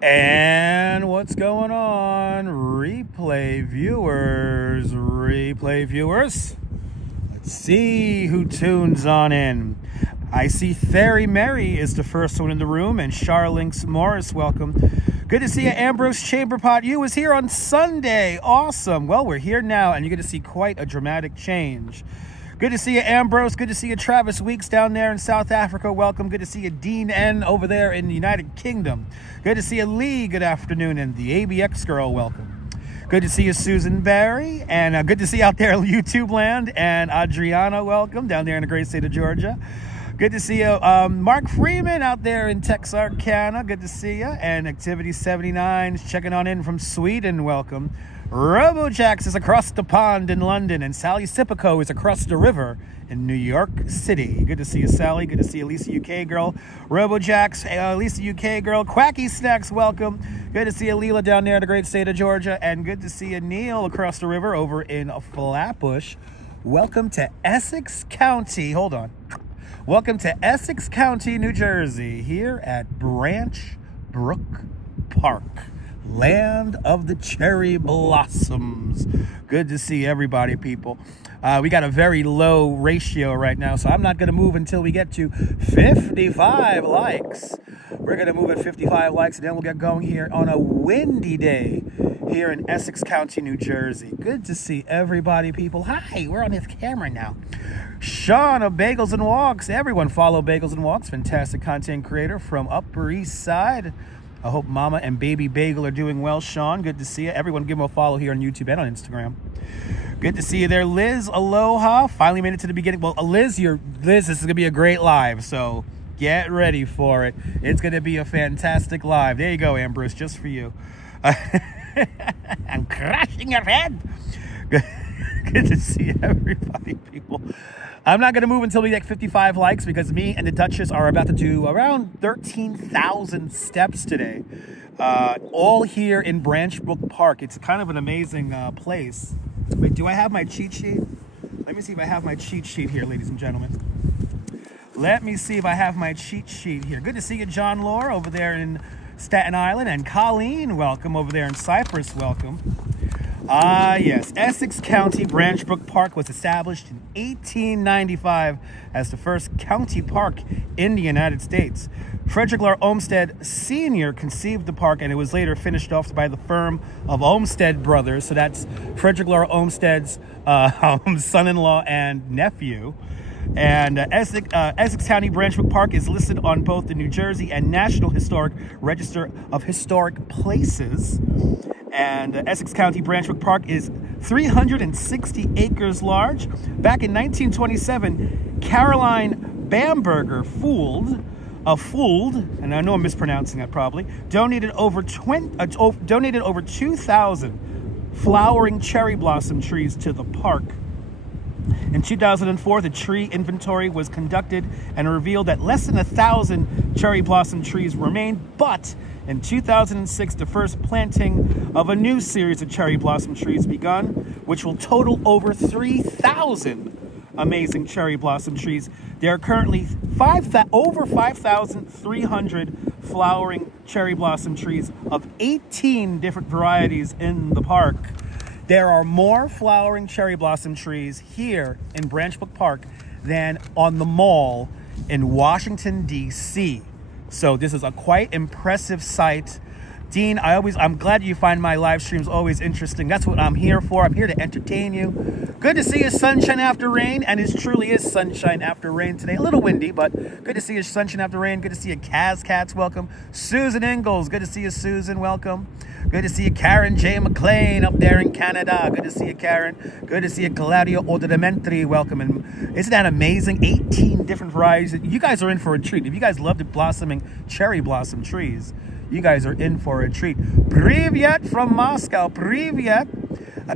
And what's going on, replay viewers? Let's see who tunes on in. I see Theory Mary is the first one in the room, and Charlinks Morris, welcome. Good to see you. Ambrose Chamberpot, you was here on Sunday. Awesome. Well, we're here now, and you're going to see quite a dramatic change. Good to see you, Ambrose. Good to see you, Travis Weeks down there in South Africa. Welcome. Good to see you, Dean N. over there in the United Kingdom. Good to see you, Lee. Good afternoon. And the ABX girl, welcome. Good to see you, Susan Barry. And good to see you out there in YouTube land. And Adriana, welcome, down there in the great state of Georgia. Good to see you, Mark Freeman out there in Texarkana. Good to see you. And Activity 79 is checking on in from Sweden. Welcome. RoboJax is across the pond in London, and Sally Sipico is across the river in New York City. Good to see you, Sally. Good to see you, Lisa UK girl. RoboJax, Lisa UK girl. Quacky Snacks, welcome. Good to see you, Leela, down there in the great state of Georgia. And good to see you, Neil, across the river over in Flatbush. Welcome to Essex County. Hold on. Welcome to Essex County, New Jersey, here at Brook Park. Land of the cherry blossoms. Good to see everybody, people. We got a very low ratio right now, so I'm not going to move until we get to 55 likes. We're going to move at 55 likes, and then we'll get going here on a windy day here in Essex County, New Jersey. Good to see everybody, people. Hi, we're on this camera now. Sean of Bagels and Walks. Everyone follow Bagels and Walks. Fantastic content creator from Upper East Side. I hope Mama and Baby Bagel are doing well, Sean. Good to see you. Everyone give him a follow here on YouTube and on Instagram. Good to see you there, Liz. Aloha. Finally made it to the beginning. Well, Liz, this is going to be a great live, so get ready for it. It's going to be a fantastic live. There you go, Ambrose, just for you. I'm crushing your head. Good to see everybody, people. I'm not going to move until we get 55 likes because me and the Duchess are about to do around 13,000 steps today. All here in Brook Park. It's kind of an amazing place. Wait, do I have my cheat sheet? Let me see if I have my cheat sheet here, ladies and gentlemen. Let me see if I have my cheat sheet here. Good to see you, John Lore, over there in Staten Island. And Colleen, welcome, over there in Cyprus, welcome. Yes, Essex County Brook Park was established in 1895 as the first county park in the United States. Frederick Law Olmsted Sr. conceived the park, and it was later finished off by the firm of Olmsted Brothers. So that's Frederick Law Olmsted's son-in-law and nephew. And Essex County Brook Park is listed on both the New Jersey and National Historic Register of Historic Places. And Essex County Brook Park is 360 acres large. Back in 1927, Caroline Bamberger Fould, and I know I'm mispronouncing that probably, donated over 2,000 flowering cherry blossom trees to the park. In 2004, the tree inventory was conducted and revealed that less than 1,000 cherry blossom trees remained, but in 2006, the first planting of a new series of cherry blossom trees begun, which will total over 3,000 amazing cherry blossom trees. There are currently over 5,300 flowering cherry blossom trees of 18 different varieties in the park. There are more flowering cherry blossom trees here in Brook Park than on the mall in Washington, D.C. So this is a quite impressive sight. Dean, I'm glad you find my live streams always interesting. That's what I'm here for. I'm here to entertain you. Good to see you, sunshine after rain, and it truly is sunshine after rain today. A little windy, but good to see you, sunshine after rain. Good to see you, Kaz Cats, welcome. Susan Ingalls, good to see you, Susan, welcome. Good to see you, Karen J. McLean up there in Canada. Good to see you, Karen. Good to see you, Claudio Odementri, welcome. And isn't that amazing? 18 different varieties. You guys are in for a treat. If you guys love the blossoming cherry blossom trees, you guys are in for a treat. Privyat from Moscow. Privyat.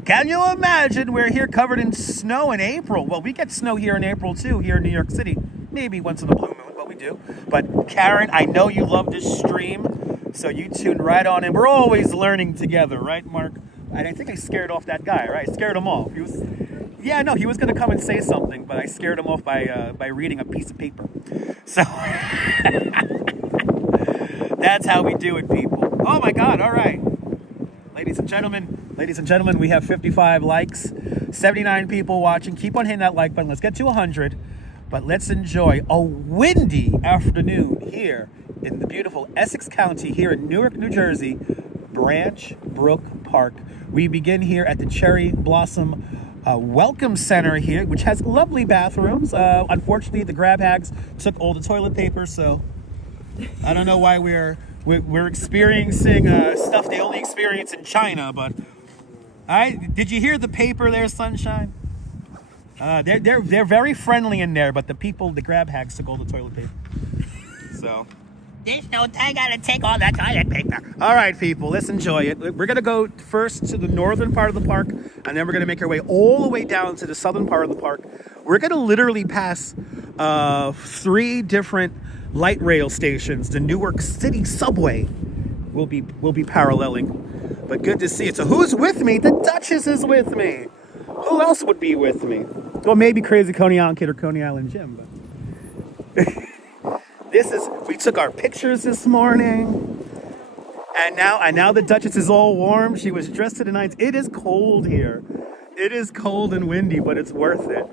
Can you imagine? We're here covered in snow in April. Well, we get snow here in April too, here in New York City. Maybe once in a blue moon, but we do. But Karen, I know you love this stream, so you tune right on in. We're always learning together, right, Mark? And I think I scared off that guy, right? I scared him off. He was going to come and say something, but I scared him off by reading a piece of paper. So that's how we do it, people. Oh my God! All right, ladies and gentlemen, we have 55 likes, 79 people watching. Keep on hitting that like button. Let's get to 100, but let's enjoy a windy afternoon here in the beautiful Essex County, here in Newark, New Jersey, Branch Brook Park. We begin here at the Cherry Blossom Welcome Center here, which has lovely bathrooms. Unfortunately, the grab hags took all the toilet paper, so I don't know why we're experiencing stuff they only experience in China. But did you hear the paper there, Sunshine? They're very friendly in there, but the grab hags took all the toilet paper. So. I gotta take all that toilet paper. All right, people, let's enjoy it. We're gonna go first to the northern part of the park, and then we're gonna make our way all the way down to the southern part of the park. We're gonna literally pass 3 different light rail stations. The Newark City subway will be paralleling. But good to see it. So who's with me? The Duchess is with me. Who else would be with me? Well, maybe Crazy Coney Island Kid or Coney Island Jim, but. We took our pictures this morning, and now the Duchess is all warm. She was dressed to the nines. It is cold here. It is cold and windy, but it's worth it.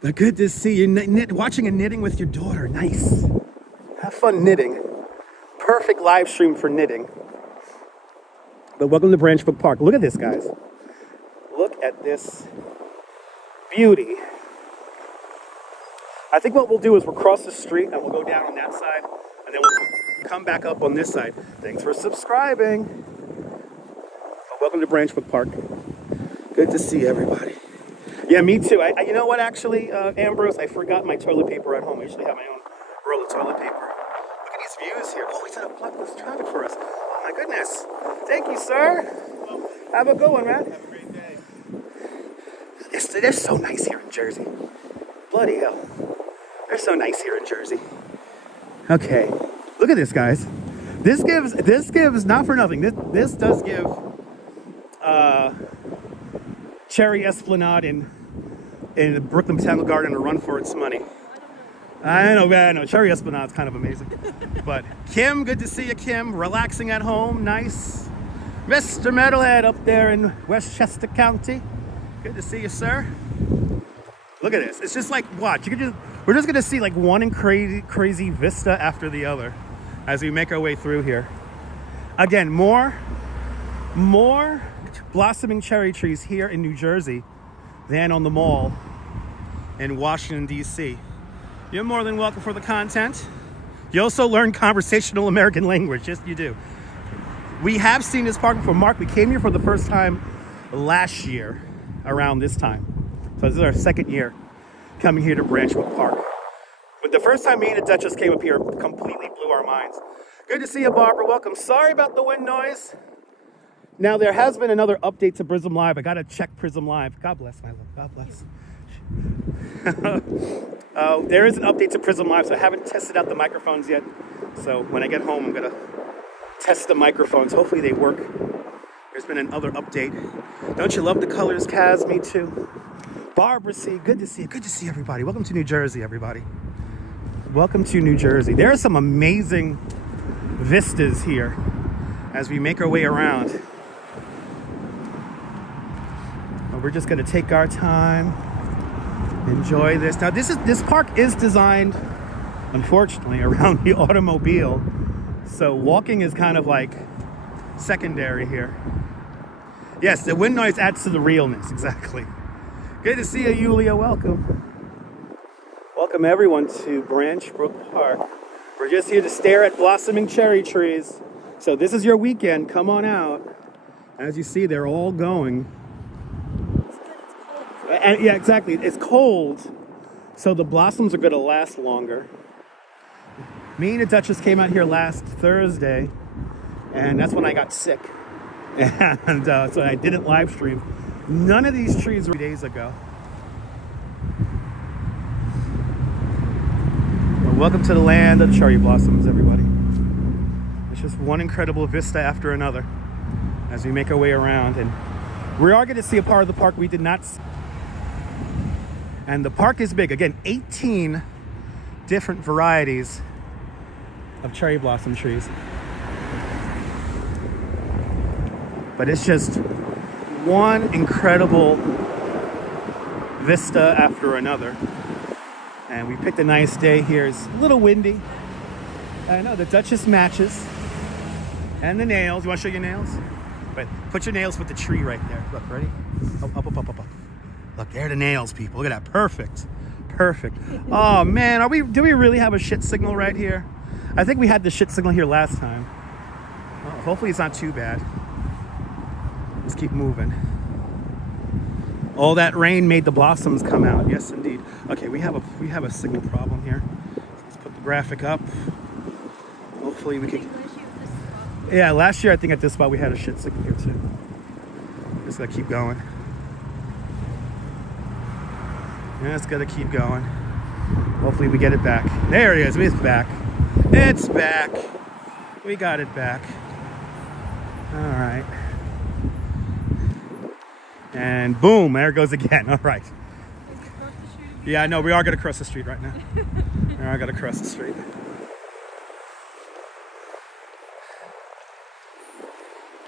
But good to see you watching and knitting with your daughter. Nice. Have fun knitting. Perfect live stream for knitting. But welcome to Branch Brook Park. Look at this, guys. Look at this beauty. I think what we'll do is we'll cross the street and we'll go down on that side, and then we'll come back up on this side. Thanks for subscribing. Well, welcome to Branch Brook Park. Good to see everybody. Yeah, me too. You know what, actually, Ambrose? I forgot my toilet paper at home. I usually have my own roll of toilet paper. Look at these views here. Oh, he's going to block this traffic for us. Oh, my goodness. Thank you, sir. Have a good one, man. Have a great day. They're so nice here in Jersey. Bloody hell. They're so nice here in Jersey. Okay, look at this, guys. This gives not for nothing. This does give Cherry Esplanade in the Brooklyn Botanical Garden a run for its money. I know. Cherry Esplanade's kind of amazing. But Kim, good to see you, Kim. Relaxing at home, nice. Mr. Metalhead up there in Westchester County. Good to see you, sir. Look at this. It's just like, watch. We're just gonna see like one crazy vista after the other as we make our way through here. Again, more blossoming cherry trees here in New Jersey than on the mall in Washington, D.C. You're more than welcome for the content. You also learn conversational American language. Yes, you do. We have seen this park before. Mark, we came here for the first time last year around this time. So this is our second year coming here to Branch Brook Park. But the first time me and the Duchess came up here completely blew our minds. Good to see you, Barbara. Welcome. Sorry about the wind noise. Now, there has been another update to Prism Live. I got to check Prism Live. God bless, my love. God bless. There is an update to Prism Live, so I haven't tested out the microphones yet. So when I get home, I'm going to test the microphones. Hopefully they work. There's been another update. Don't you love the colors, Kaz? Me too. Barbara C, good to see you. Good to see everybody. Welcome to New Jersey, everybody. Welcome to New Jersey. There are some amazing vistas here as we make our way around. And we're just going to take our time, enjoy this. Now, this park is designed, unfortunately, around the automobile. So walking is kind of like secondary here. Yes, the wind noise adds to the realness, exactly. Good to see you, Yulia. Welcome. Welcome, everyone, to Branch Brook Park. We're just here to stare at blossoming cherry trees. So this is your weekend. Come on out. As you see, they're all going. And yeah, exactly. It's cold, so the blossoms are going to last longer. Me and the Duchess came out here last Thursday, and that's when I got sick. And so I didn't live stream. None of these trees were days ago. Well, welcome to the land of cherry blossoms, everybody. It's just one incredible vista after another as we make our way around. And we are going to see a part of the park we did not see. And the park is big. Again, 18 different varieties of cherry blossom trees. But it's just one incredible vista after another. And we picked a nice day here. It's a little windy. I know the Duchess matches. And the nails. You want to show your nails? But put your nails with the tree right there. Look, ready? Up, up, up, up, up, up. Look, there are the nails, people. Look at that. Perfect. Perfect. Oh man, do we really have a shit signal right here? I think we had the shit signal here last time. Well, hopefully it's not too bad. Let's keep moving. All that rain made the blossoms come out. Yes, indeed. Okay, we have a signal problem here. Let's put the graphic up. Hopefully we can. Yeah, last year I think at this spot we had a shit signal here too. Just gotta keep going. Yeah, it's gotta keep going. Hopefully we get it back. There it is. It's back. It's back. We got it back. All right. And boom, there it goes again. All right. Yeah, no, we are gonna cross the street right now. We are gonna cross the street.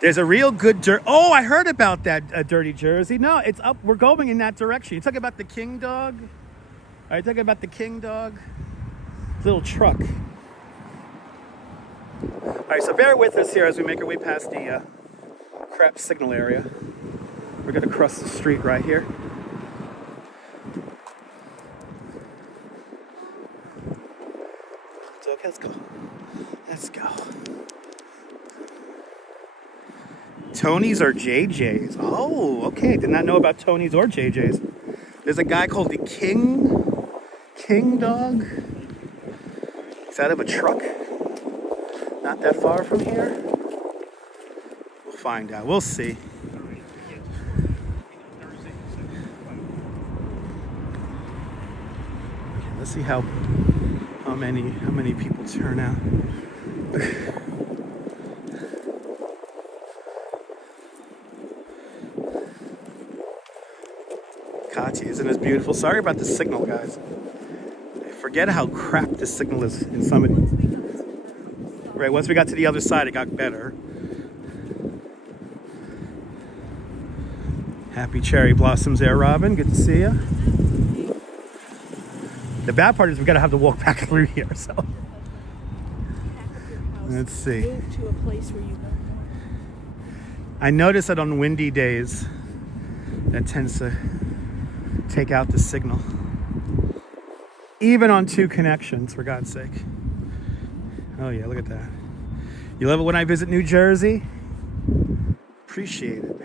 There's a real good Oh, I heard about that dirty Jersey. No, it's up. We're going in that direction. You talking about the King Dog? Are you talking about the King Dog? Little truck. All right, so bear with us here as we make our way past the crap signal area. We're gonna cross the street right here. So okay, let's go. Let's go. Tony's or JJ's. Oh, okay. Did not know about Tony's or JJ's. There's a guy called the King Dog. He's out of a truck. Not that far from here. We'll find out. We'll see. Let's see how many people turn out. Katya, isn't this beautiful? Sorry about the signal, guys. I forget how crap this signal is in some of these. Right, once we got to the other side, it got better. Happy cherry blossoms there, Robin. Good to see you. The bad part is we gotta have to walk back through here, so. Let's see. Move to a place where you don't know. I notice that on windy days, that tends to take out the signal. Even on 2 connections, for God's sake. Oh yeah, look at that. You love it when I visit New Jersey? Appreciate it.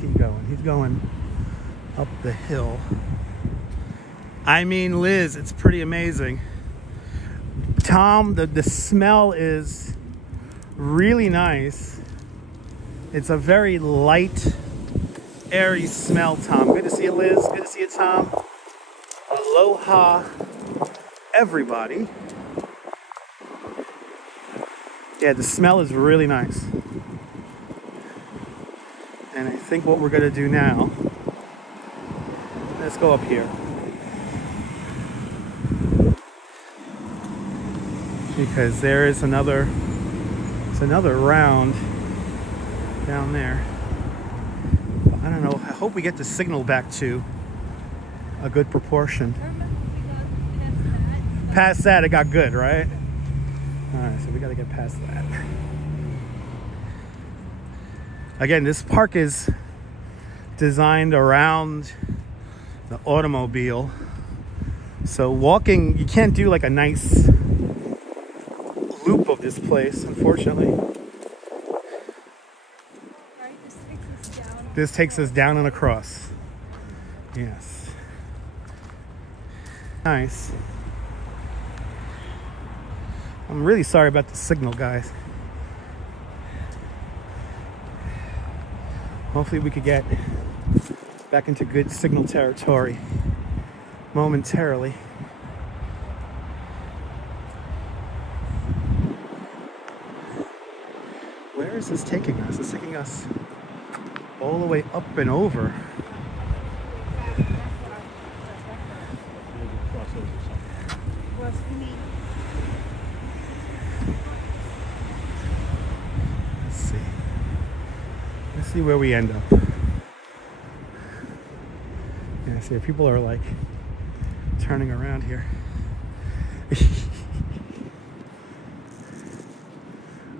He going? He's going up the hill. I mean, Liz, it's pretty amazing. Tom, the smell is really nice. It's a very light, airy smell, Tom. Good to see you, Liz. Good to see you, Tom. Aloha, everybody. Yeah, the smell is really nice. And I think what we're gonna do now, let's go up here. Because there is another round down there. I don't know, I hope we get the signal back to a good proportion. Past that, it got good, right? All right, so we gotta get past that. Again, this park is designed around the automobile. So walking, you can't do like a nice loop of this place, unfortunately. This takes us down and across. Yes. Nice. I'm really sorry about the signal, guys. Hopefully we could get back into good signal territory momentarily. Where is this taking us? It's taking us all the way up and over. Let's see where we end up. Yeah, see, people are like turning around here.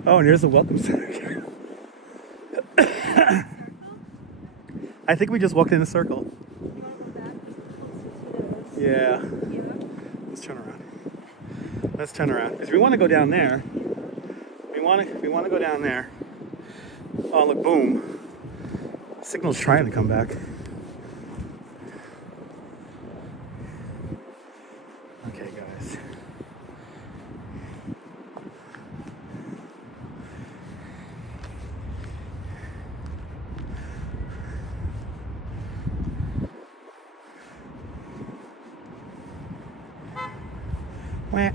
Oh, and here's the welcome center. I think we just walked in a circle. Yeah. Let's turn around. Let's turn around. Because we want to go down there. We want to go down there. Oh, look, boom. Signal's trying to come back. Okay, guys. Wah.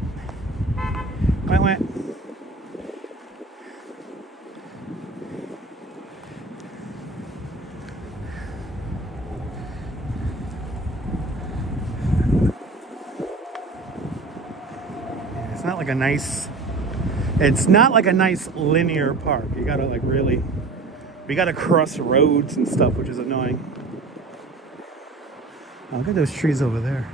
Wah, wah. It's not like a nice linear park. You gotta like really, we gotta cross roads and stuff, which is annoying. Oh, look at those trees over there.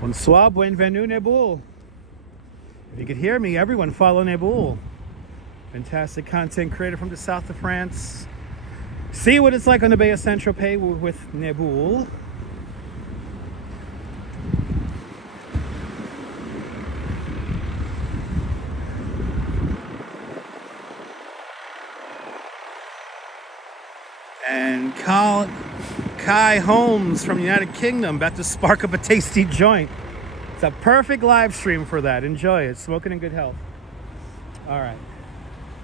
Bonsoir, bienvenue, Nebul. If you could hear me, everyone follow Nebul. Fantastic content creator from the south of France. See what it's like on the Bay of Saint-Tropez with Nebul. And Kai Holmes from the United Kingdom about to spark up a tasty joint. It's a perfect live stream for that. Enjoy it. Smoking in good health. All right.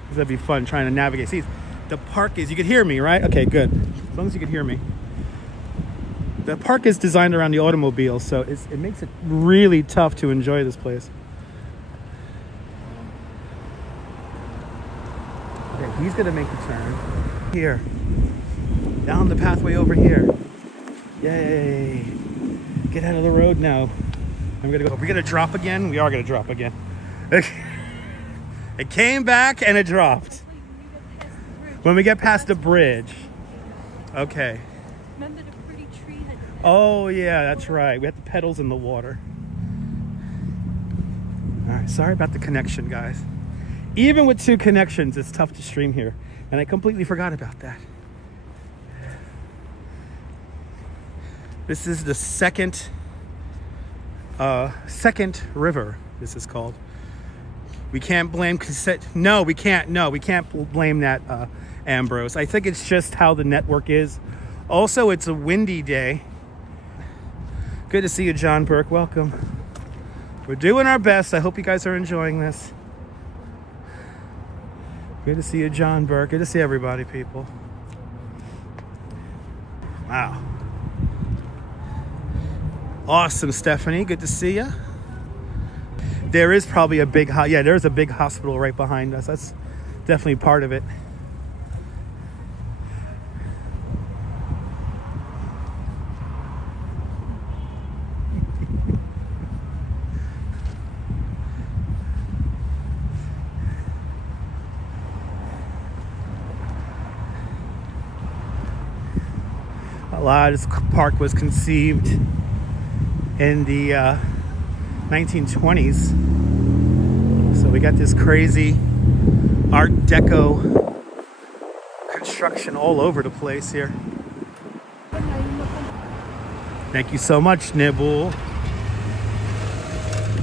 This will be fun trying to navigate. See, the park is, you can hear me, right? Okay, good. As long as you can hear me. The park is designed around the automobile, so it makes it really tough to enjoy this place. Okay, he's going to make the turn. Here. Down the pathway over here. Yay. Get out of the road now. I'm gonna go. Are we gonna drop again? We are gonna drop again. It came back and it dropped. When we get past the bridge. Okay. Remember the pretty tree had the Oh yeah, that's right. We had the pedals in the water. Alright, sorry about the connection, guys. Even with 2 connections, it's tough to stream here. And I completely forgot about that. This is the second river, this is called. We can't blame cassette. No, we can't blame that Ambrose. I think it's just how the network is. Also, it's a windy day. Good to see you, John Burke. Welcome. We're doing our best. I hope you guys are enjoying this. Good to see you, John Burke. Good to see everybody, people. Wow. Awesome, Stephanie. Good to see you. There is probably a big, yeah, there's a big hospital right behind us. That's definitely part of it. This park was conceived in the 1920s. So we got this crazy Art Deco construction all over the place here. Thank you so much, Nibble.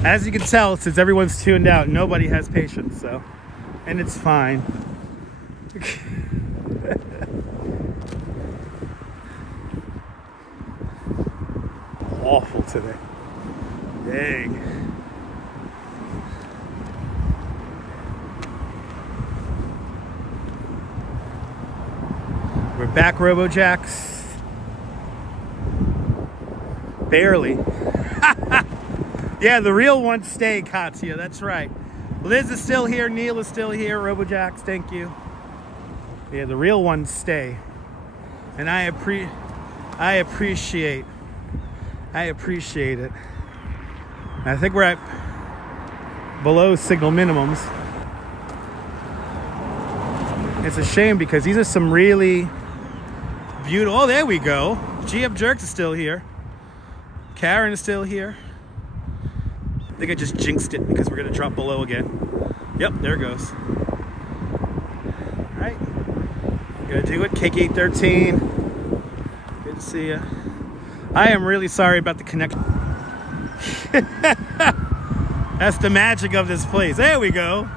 As you can tell, since everyone's tuned out, nobody has patience, so, and it's fine. Awful today. Dang. We're back, RoboJacks. Barely. Yeah, the real ones stay, Katya. That's right. Liz is still here. Neil is still here. RoboJacks, thank you. Yeah, the real ones stay. And I appreciate it. I think we're at below signal minimums. It's a shame because these are some really beautiful. Oh, there we go. GF Jerks is still here. Karen is still here. I think I just jinxed it because we're going to drop below again. Yep, there it goes. All right. Gonna do it. Cake 813. Good to see you. I am really sorry about the connection. That's the magic of this place. There we go.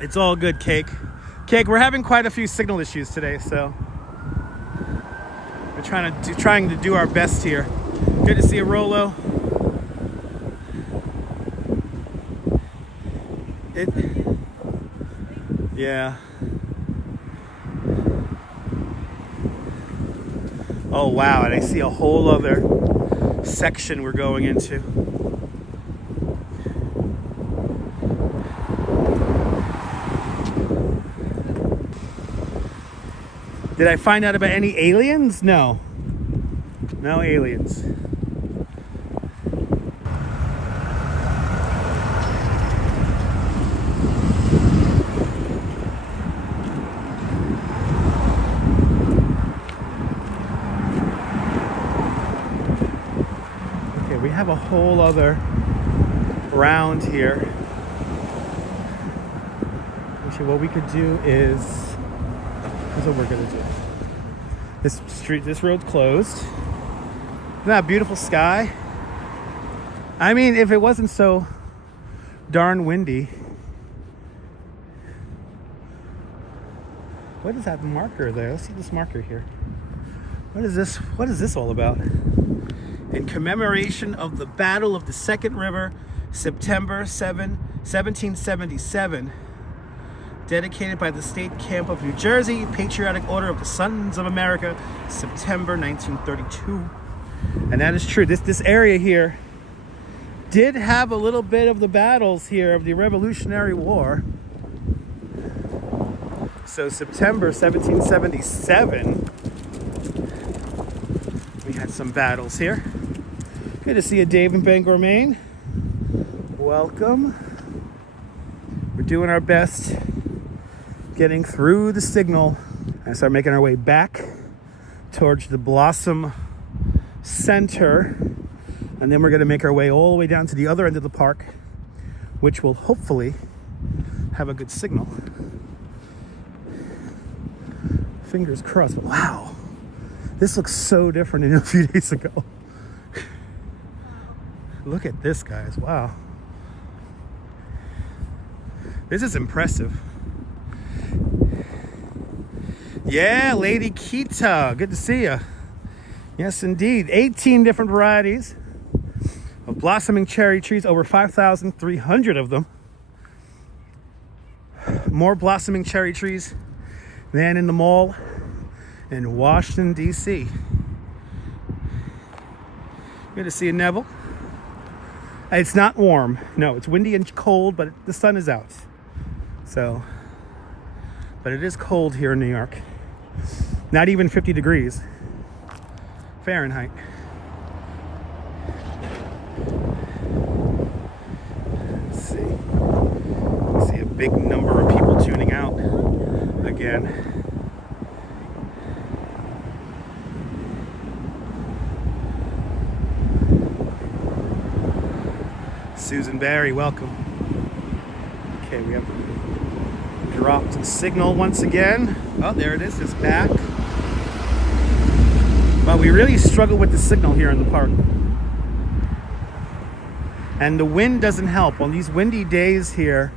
It's all good, Cake. Cake, we're having quite a few signal issues today, so we're trying to do our best here. Good to see you, Rolo. Yeah. Oh wow, and I see a whole other section we're going into. Did I find out about any aliens? No. No aliens. We have a whole other round here. Actually, what we could do is, here's what we're gonna do. This road's closed. Isn't that a beautiful sky? I mean, if it wasn't so darn windy. What is that marker there? Let's see this marker here. What is this? What is this all about? In commemoration of the Battle of the Second River, September 7, 1777, dedicated by the State Camp of New Jersey, Patriotic Order of the Sons of America, September 1932. And that is true. This area here did have a little bit of the battles here of the Revolutionary War. So September 1777, we had some battles here. Good to see you, Dave and Bangor, Maine. Welcome. We're doing our best getting through the signal and start making our way back towards the Blossom Center. And then we're going to make our way all the way down to the other end of the park, which will hopefully have a good signal. Fingers crossed. Wow. This looks so different than a few days ago. Look at this, guys. Wow. This is impressive. Yeah, Lady Kita. Good to see you. Yes, indeed. 18 different varieties of blossoming cherry trees. Over 5,300 of them. More blossoming cherry trees than in the mall in Washington, D.C. Good to see you, Neville. It's not warm. No, it's windy and cold, but the sun is out. So, but it is cold here in New York. Not even 50 degrees Fahrenheit. Let's see a big number of people tuning out again. Susan Barry, welcome. Okay, we have dropped signal once again. Oh, there it is. It's back. Well, we really struggle with the signal here in the park. And the wind doesn't help. On these windy days here,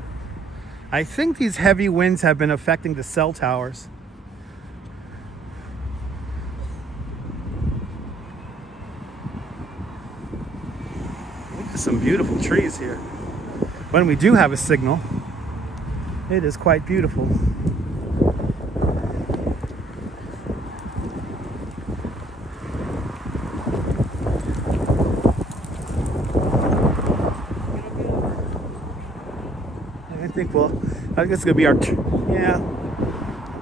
I think these heavy winds have been affecting the cell towers. Some beautiful trees here. When we do have a signal, it is quite beautiful. I think this is gonna be our yeah.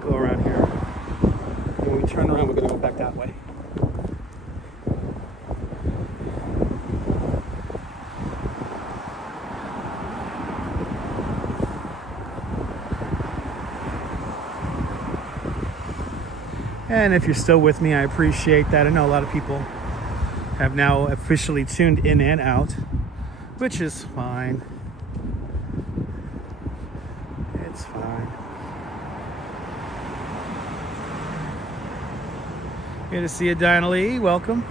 Go around here. And when we turn around, we're gonna go back that way. And if you're still with me, I appreciate that. I know a lot of people have now officially tuned in and out, which is fine. It's fine. Good to see you, Dinah Lee. Welcome.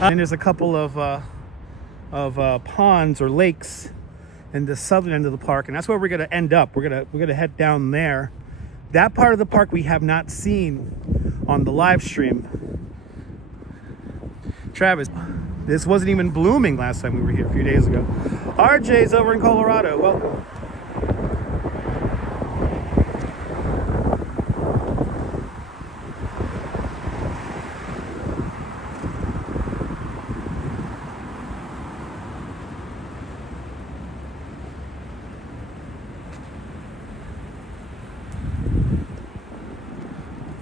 And there's a couple of ponds or lakes in the southern end of the park, and that's where we're going to end up. We're gonna head down there. That part of the park we have not seen on the live stream. Travis, this wasn't even blooming last time we were here a few days ago. RJ's over in Colorado. Welcome.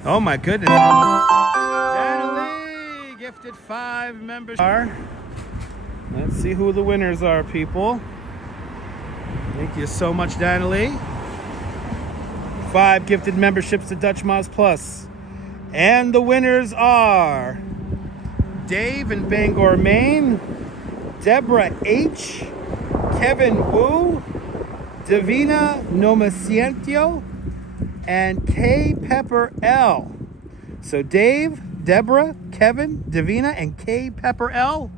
Oh my goodness. Natalie gifted 5 members. Let's see who the winners are, people. Thank you so much, Natalie. 5 gifted memberships to Dutch Moz Plus. And the winners are Dave in Bangor, Maine, Deborah H, Kevin Wu, Divina Nomasientio, and K Pepper L. So Dave, Deborah, Kevin, Davina, and K Pepper L.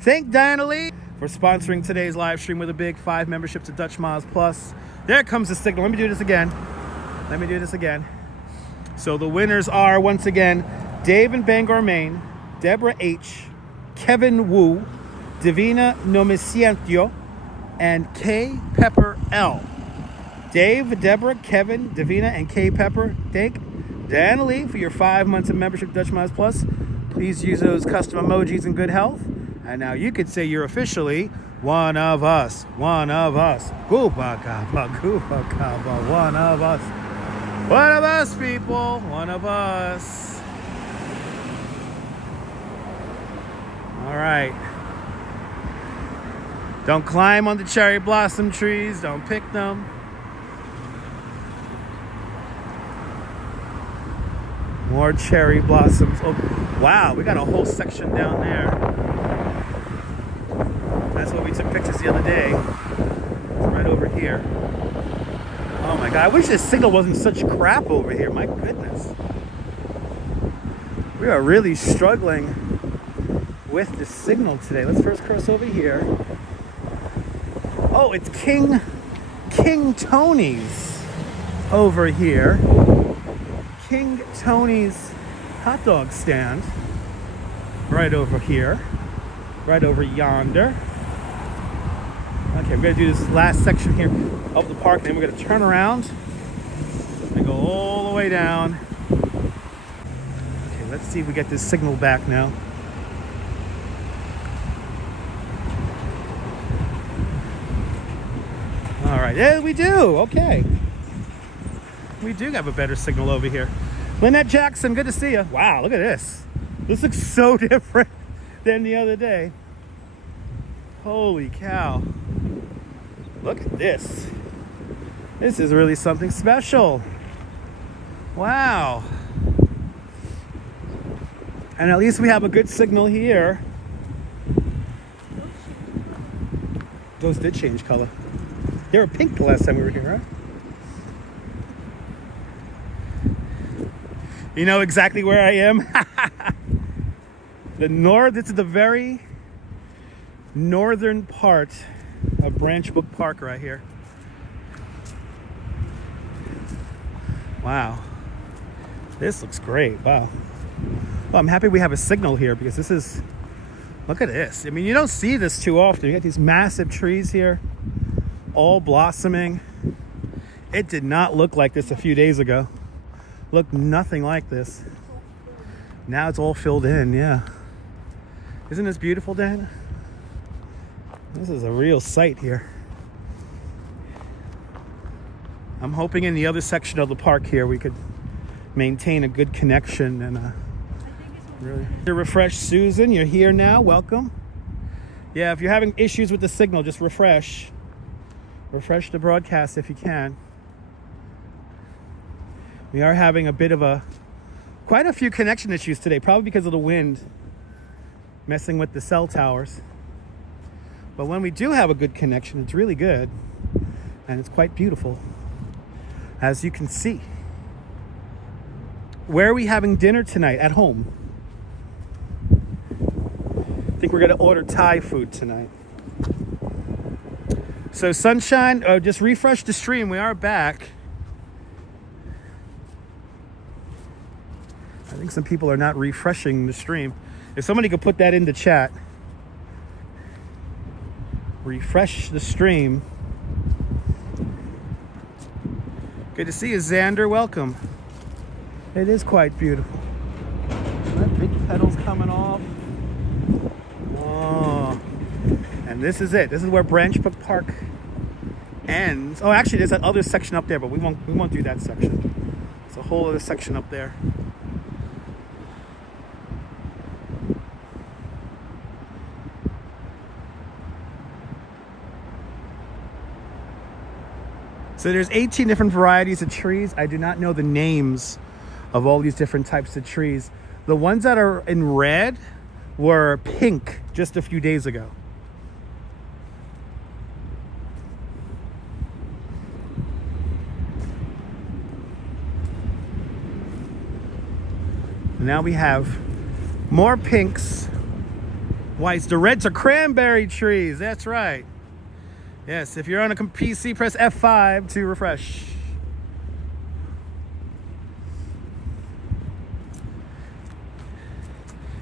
Thank Diana Lee for sponsoring today's live stream with a big 5 membership to Dutch Moz Plus. There comes the signal. Let me do this again. So the winners are, once again, Dave in Bangor, Maine, Deborah H, Kevin Wu, Divina Nomasientio, and K Pepper L. Dave, Deborah, Kevin, Davina, and K Pepper, thank Diana Lee for your 5 months of membership to Dutch Moz Plus. Please use those custom emojis in good health. And now you could say you're officially one of us. One of us. Goopa kapa, one of us. One of us, people. One of us. All right. Don't climb on the cherry blossom trees. Don't pick them. More cherry blossoms. Oh, wow, we got a whole section down there. That's what we took pictures the other day. It's right over here. Oh my God, I wish this signal wasn't such crap over here. My goodness. We are really struggling with the signal today. Let's first cross over here. Oh, it's King Tony's over here. King Tony's hot dog stand. Right over here. Right over yonder. Okay, we're gonna do this last section here of the park, then we're gonna turn around and go all the way down. Okay, let's see if we get this signal back now. All right, yeah, we do. Okay, we do have a better signal over here. Lynette Jackson, good to see you. Wow, look at this. This looks so different than the other day. Holy cow. Look at this. This is really something special. Wow. And at least we have a good signal here. Those did change color. They were pink the last time we were here, right? You know exactly where I am? This is the very northern part of Brook Park right here. Wow. This looks great. Wow. Well, I'm happy we have a signal here because this is, look at this. I mean, you don't see this too often. You got these massive trees here, all blossoming. It did not look like this a few days ago. Looked nothing like this. Now it's all filled in, yeah. Isn't this beautiful, Dan? This is a real sight here. I'm hoping in the other section of the park here we could maintain a good connection and really refresh. Susan, you're here now. Welcome. Yeah, if you're having issues with the signal, just refresh the broadcast if you can. We are having a bit of quite a few connection issues today, probably because of the wind messing with the cell towers. But when we do have a good connection, it's really good and it's quite beautiful, as you can see. Where are we having dinner tonight? At home. I think we're gonna order Thai food tonight. So Sunshine, just refresh the stream. We are back. I think some people are not refreshing the stream. If somebody could put that in the chat. Refresh the stream. Good to see you, Xander. Welcome. It is quite beautiful. That big petals coming off. Oh. And this is it. This is where Brook Park ends. Oh, actually, there's that other section up there, but we won't do that section. There's a whole other section up there. So there's 18 different varieties of trees. I do not know the names of all these different types of trees. The ones that are in red were pink just a few days ago. Now we have more pinks, whites. The reds are cranberry trees. That's right. Yes, if you're on a PC, press F5 to refresh.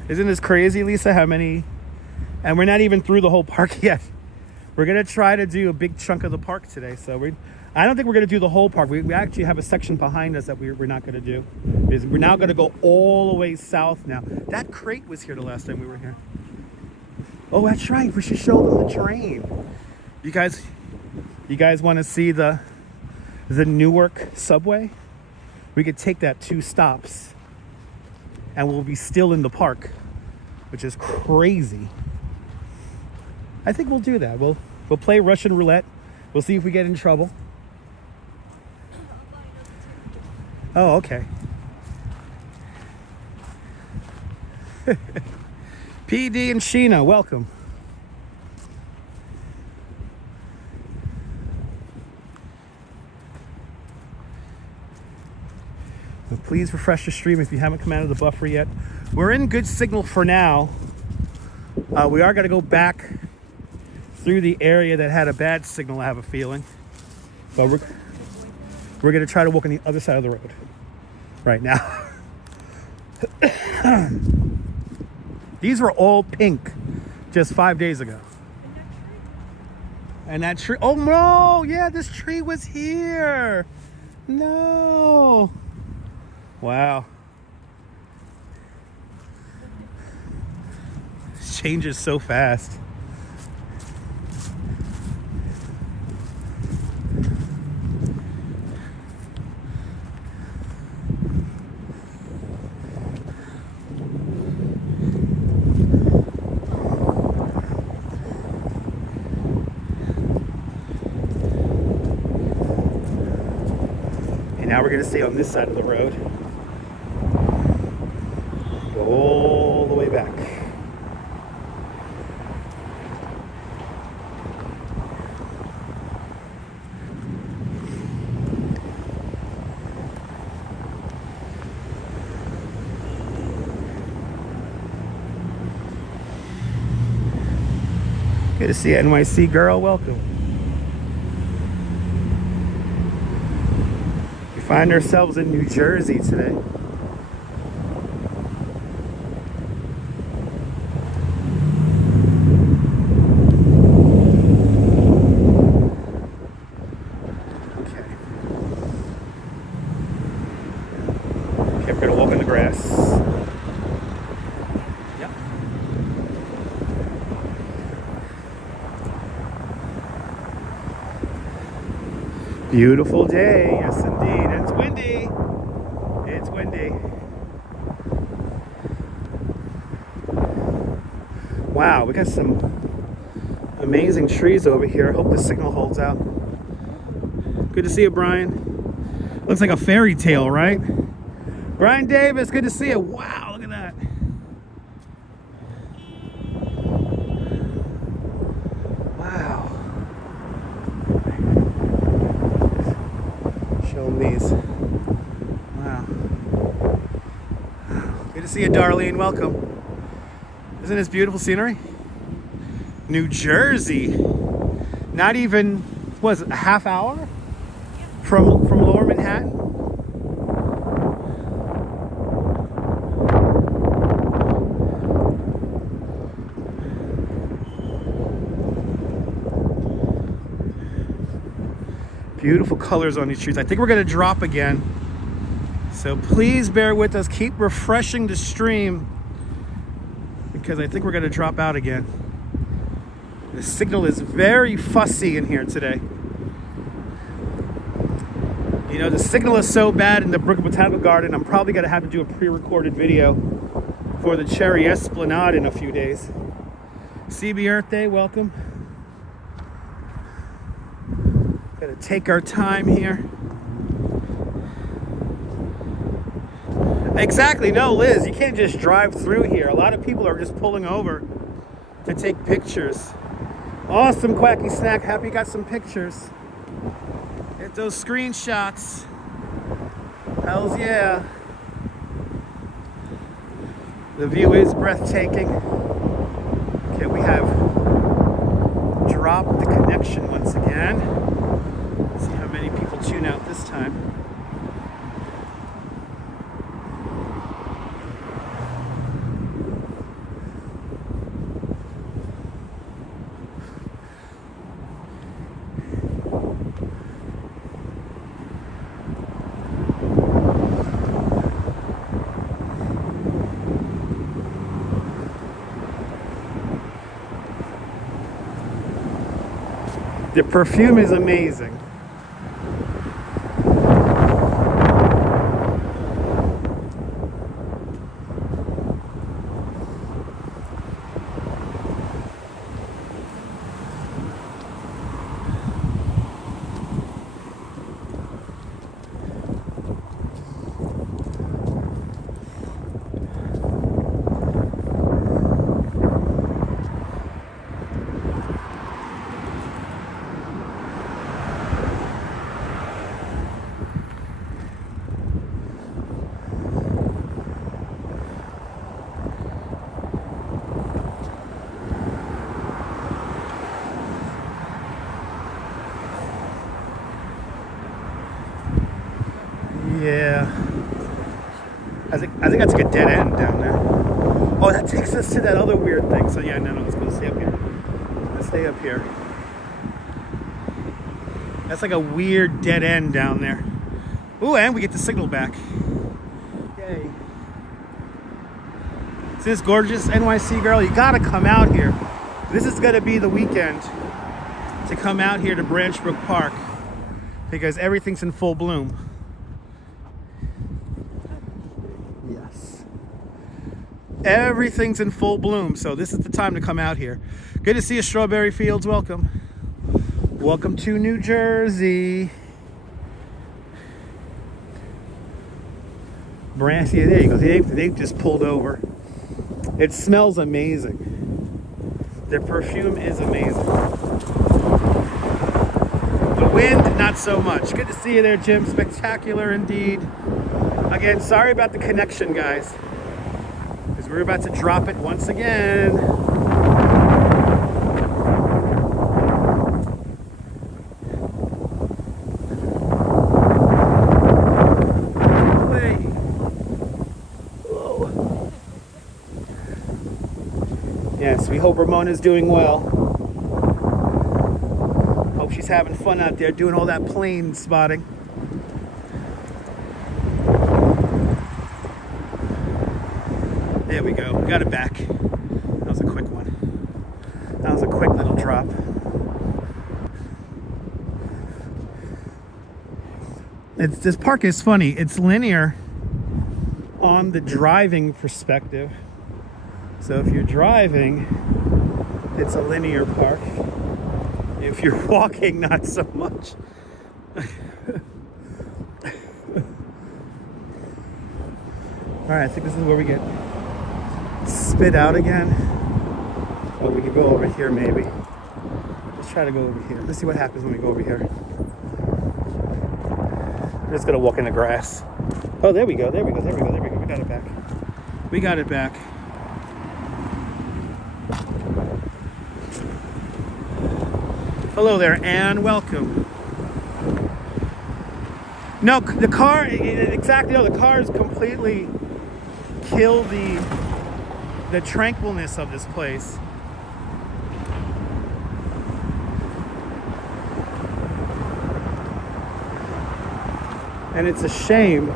Isn't this crazy, Lisa? How many? And we're not even through the whole park yet. We're gonna try to do a big chunk of the park today. So I don't think we're gonna do the whole park. We actually have a section behind us that we're not gonna do. Because we're now gonna go all the way south now. That crate was here the last time we were here. Oh, that's right. We should show them the terrain. You guys want to see the Newark subway? We could take that 2 stops and we'll be still in the park, which is crazy. I think we'll do that. We'll play Russian roulette. We'll see if we get in trouble. Oh, okay. PD and Sheena, welcome. Please refresh the stream if you haven't come out of the buffer yet. We're in good signal for now. We are going to go back through the area that had a bad signal, I have a feeling. But we're going to try to walk on the other side of the road right now. These were all pink just 5 days ago. And that tree, oh no, yeah, this tree was here. No. Wow. It changes so fast. Now we're going to stay on this side of the road. Go all the way back. Good to see you, NYC girl. Welcome. Find ourselves in New Jersey today. Okay, we're gonna walk in the grass. Yep. Beautiful day, yes indeed. It's windy. It's windy. Wow, we got some amazing trees over here. Hope the signal holds out. Good to see you, Brian. Looks like a fairy tale, right? Brian Davis, good to see you. Wow, look at that. Wow. Show them these. Wow. Good to see you, Darlene. Welcome. Isn't this beautiful scenery? New Jersey. Not even, what is it, a half hour from Lower Manhattan? Beautiful colors on these trees. I think we're going to drop again. So please bear with us. Keep refreshing the stream because I think we're going to drop out again. The signal is very fussy in here today. You know, the signal is so bad in the Brook Botanical Garden, I'm probably going to have to do a pre-recorded video for the Cherry Esplanade in a few days. CB Earth Day, welcome. Gotta take our time here. Exactly, no, Liz, you can't just drive through here. A lot of people are just pulling over to take pictures. Awesome, Quacky Snack. Happy you got some pictures. Get those screenshots. Hells yeah. The view is breathtaking. Okay, we have dropped the connection once again. Let's see how many people tune out this time. The perfume is amazing. I think that's like a dead end down there. Oh, that takes us to that other weird thing. So yeah, no, let's go stay up here. Let's stay up here. That's like a weird dead end down there. Ooh, and we get the signal back. Yay. See this gorgeous NYC girl? You gotta come out here. This is gonna be the weekend to come out here to Brook Park because everything's in full bloom. Yes. Everything's in full bloom, so this is the time to come out here. Good to see you, Strawberry Fields. Welcome. Welcome to New Jersey. Yeah, there you go. They've just pulled over. It smells amazing. Their perfume is amazing. The wind, not so much. Good to see you there, Jim. Spectacular indeed. Again, sorry about the connection, guys, because we're about to drop it once again. Yes, we hope Ramona's doing well. Hope she's having fun out there doing all that plane spotting. There we go. We got it back. That was a quick one. That was a quick little drop. This park is funny. It's linear on the driving perspective. So if you're driving, it's a linear park. If you're walking, not so much. All right, I think this is where we get spit out again. Oh, we could go over here maybe. Let's try to go over here. Let's see what happens when we go over here. I'm just gonna walk in the grass. Oh, there we go, there we go, there we go, there we go. We got it back. We got it back. Hello there, Anne. Welcome. No, the car, exactly, no, the cars completely kill the tranquilness of this place. And it's a shame.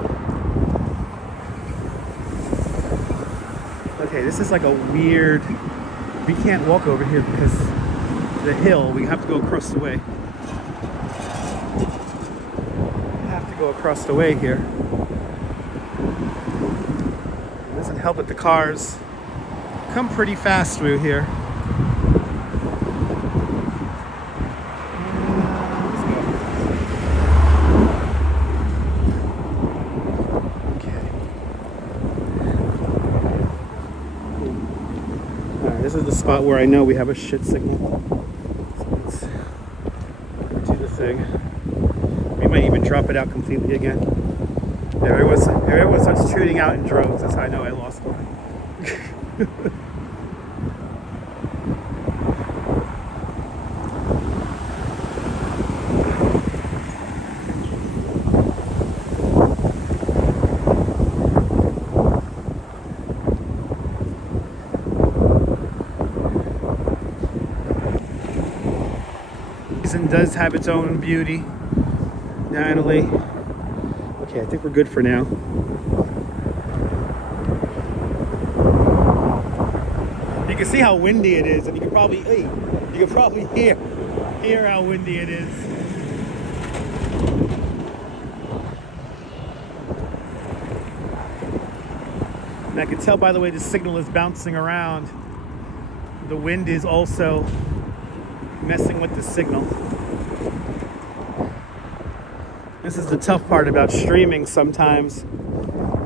Okay, this is like a weird, we can't walk over here because the hill, we have to go across the way. We have to go across the way here. It doesn't help that the cars come pretty fast through here. This is the spot where I know we have a shit signal. So let's do the thing. We might even drop it out completely again. Everyone starts shooting out in droves. That's how I know I lost one. Does have its own beauty. Natalie. Okay, I think we're good for now. You can see how windy it is, and you can probably hear how windy it is. And I can tell by the way the signal is bouncing around. The wind is also messing with the signal. This is the tough part about streaming sometimes.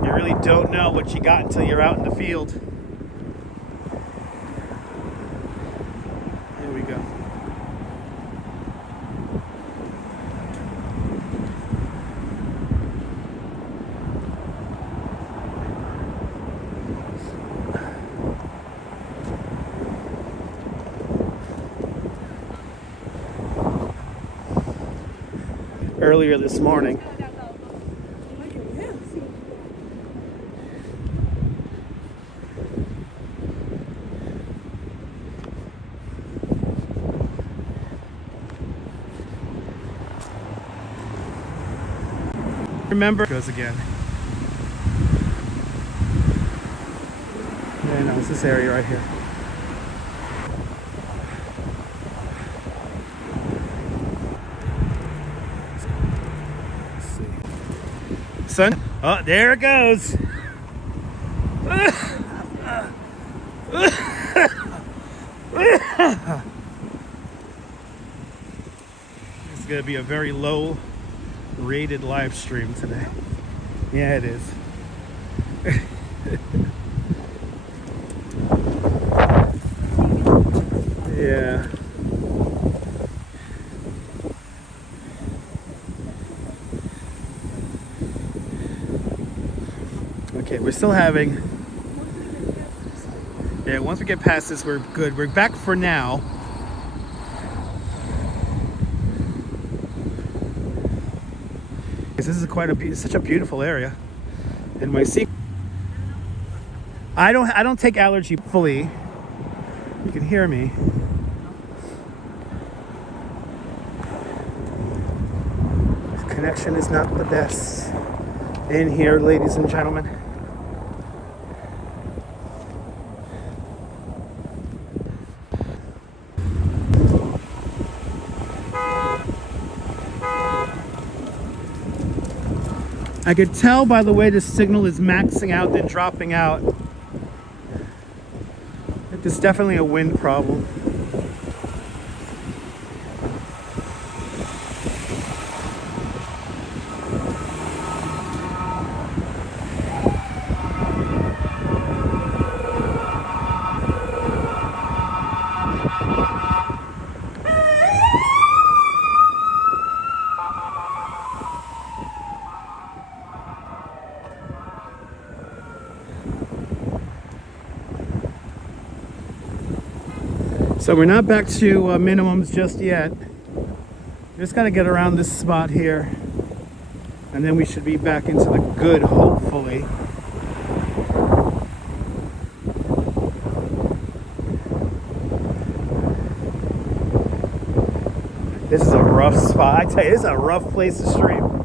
You really don't know what you got until you're out in the field. Here we go. Earlier this morning, Remember, goes again. Yeah, no, it's this area right here. Let's see. Sun. Oh, there it goes. It's gonna be a very low rated live stream today. Yeah, it is. Yeah. Okay, we're still having. Yeah, once we get past this, we're good. We're back for now. This is such a beautiful area. And my I don't take allergy fully. You can hear me. This connection is not the best in here, ladies and gentlemen. I could tell by the way the signal is maxing out and dropping out that there's definitely a wind problem. So we're not back to minimums just yet. Just got to get around this spot here, and then we should be back into the good, hopefully. This is a rough spot. I tell you, this is a rough place to stream.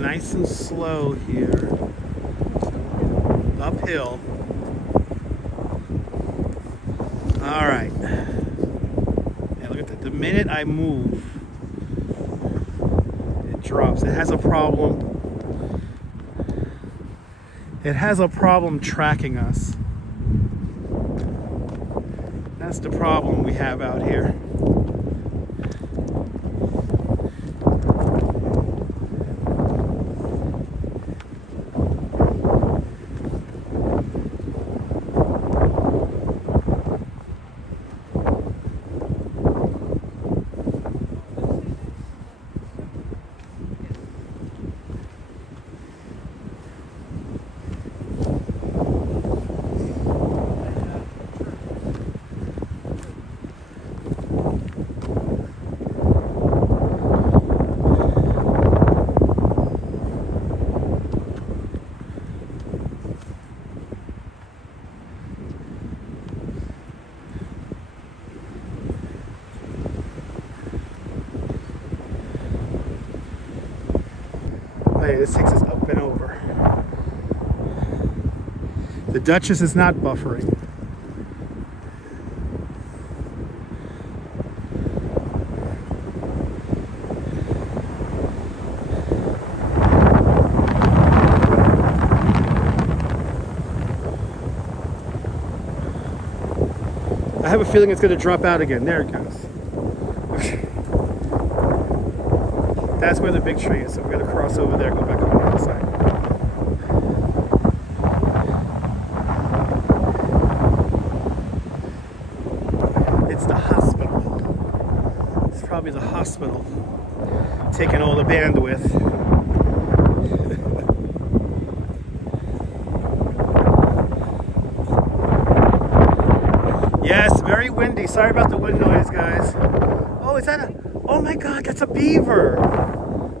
Nice and slow here, uphill. All right. Yeah, look at that. The minute I move, it drops. It has a problem. It has a problem tracking us. That's the problem we have out here. tell you, this takes us up and over. The Duchess is not buffering. I have a feeling it's going to drop out again. There it goes. That's where the big tree is, so we're going to cross over there, go back on the other side. It's the hospital. It's probably the hospital taking all the bandwidth. Yes, very windy. Sorry about the wind noise, guys. Oh, is that a... Oh my God, that's a beaver.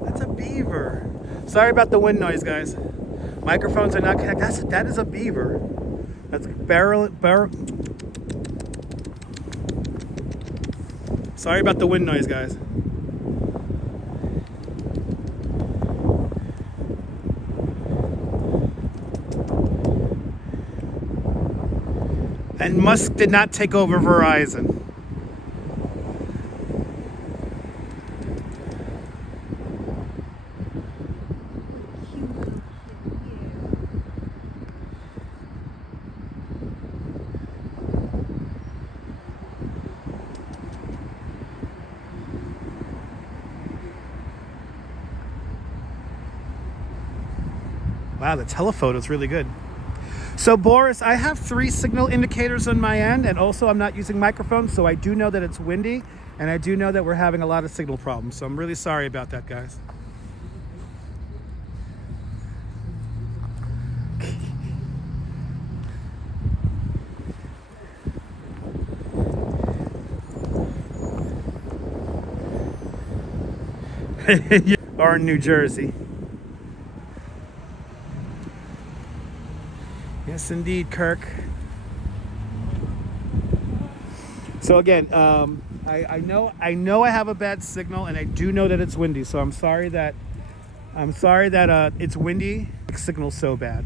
That's a beaver. Sorry about the wind noise, guys. Microphones are not connected. That is a beaver. That's barrel. Sorry about the wind noise, guys. And Musk did not take over Verizon. Wow, the telephoto is really good. So Boris, I have 3 signal indicators on my end, and also I'm not using microphones, so I do know that it's windy, and I do know that we're having a lot of signal problems. So I'm really sorry about that, guys. Or in New Jersey. Yes, indeed, Kirk. So again, I know I have a bad signal, and I do know that it's windy. So I'm sorry that it's windy. The signal's so bad.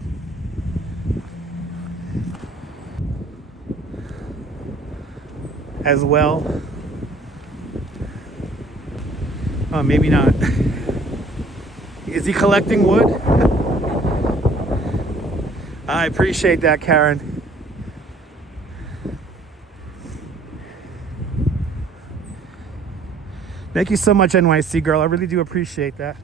As well. Oh, maybe not. Is he collecting wood? I appreciate that, Karen. Thank you so much, NYC girl. I really do appreciate that.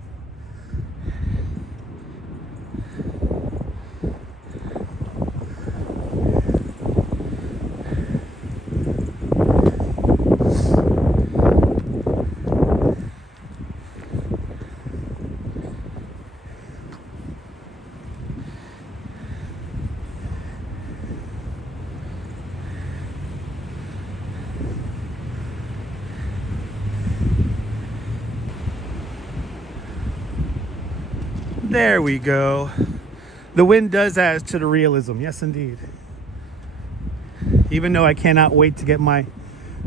There we go. The wind does add to the realism. Yes, indeed. Even though I cannot wait to get my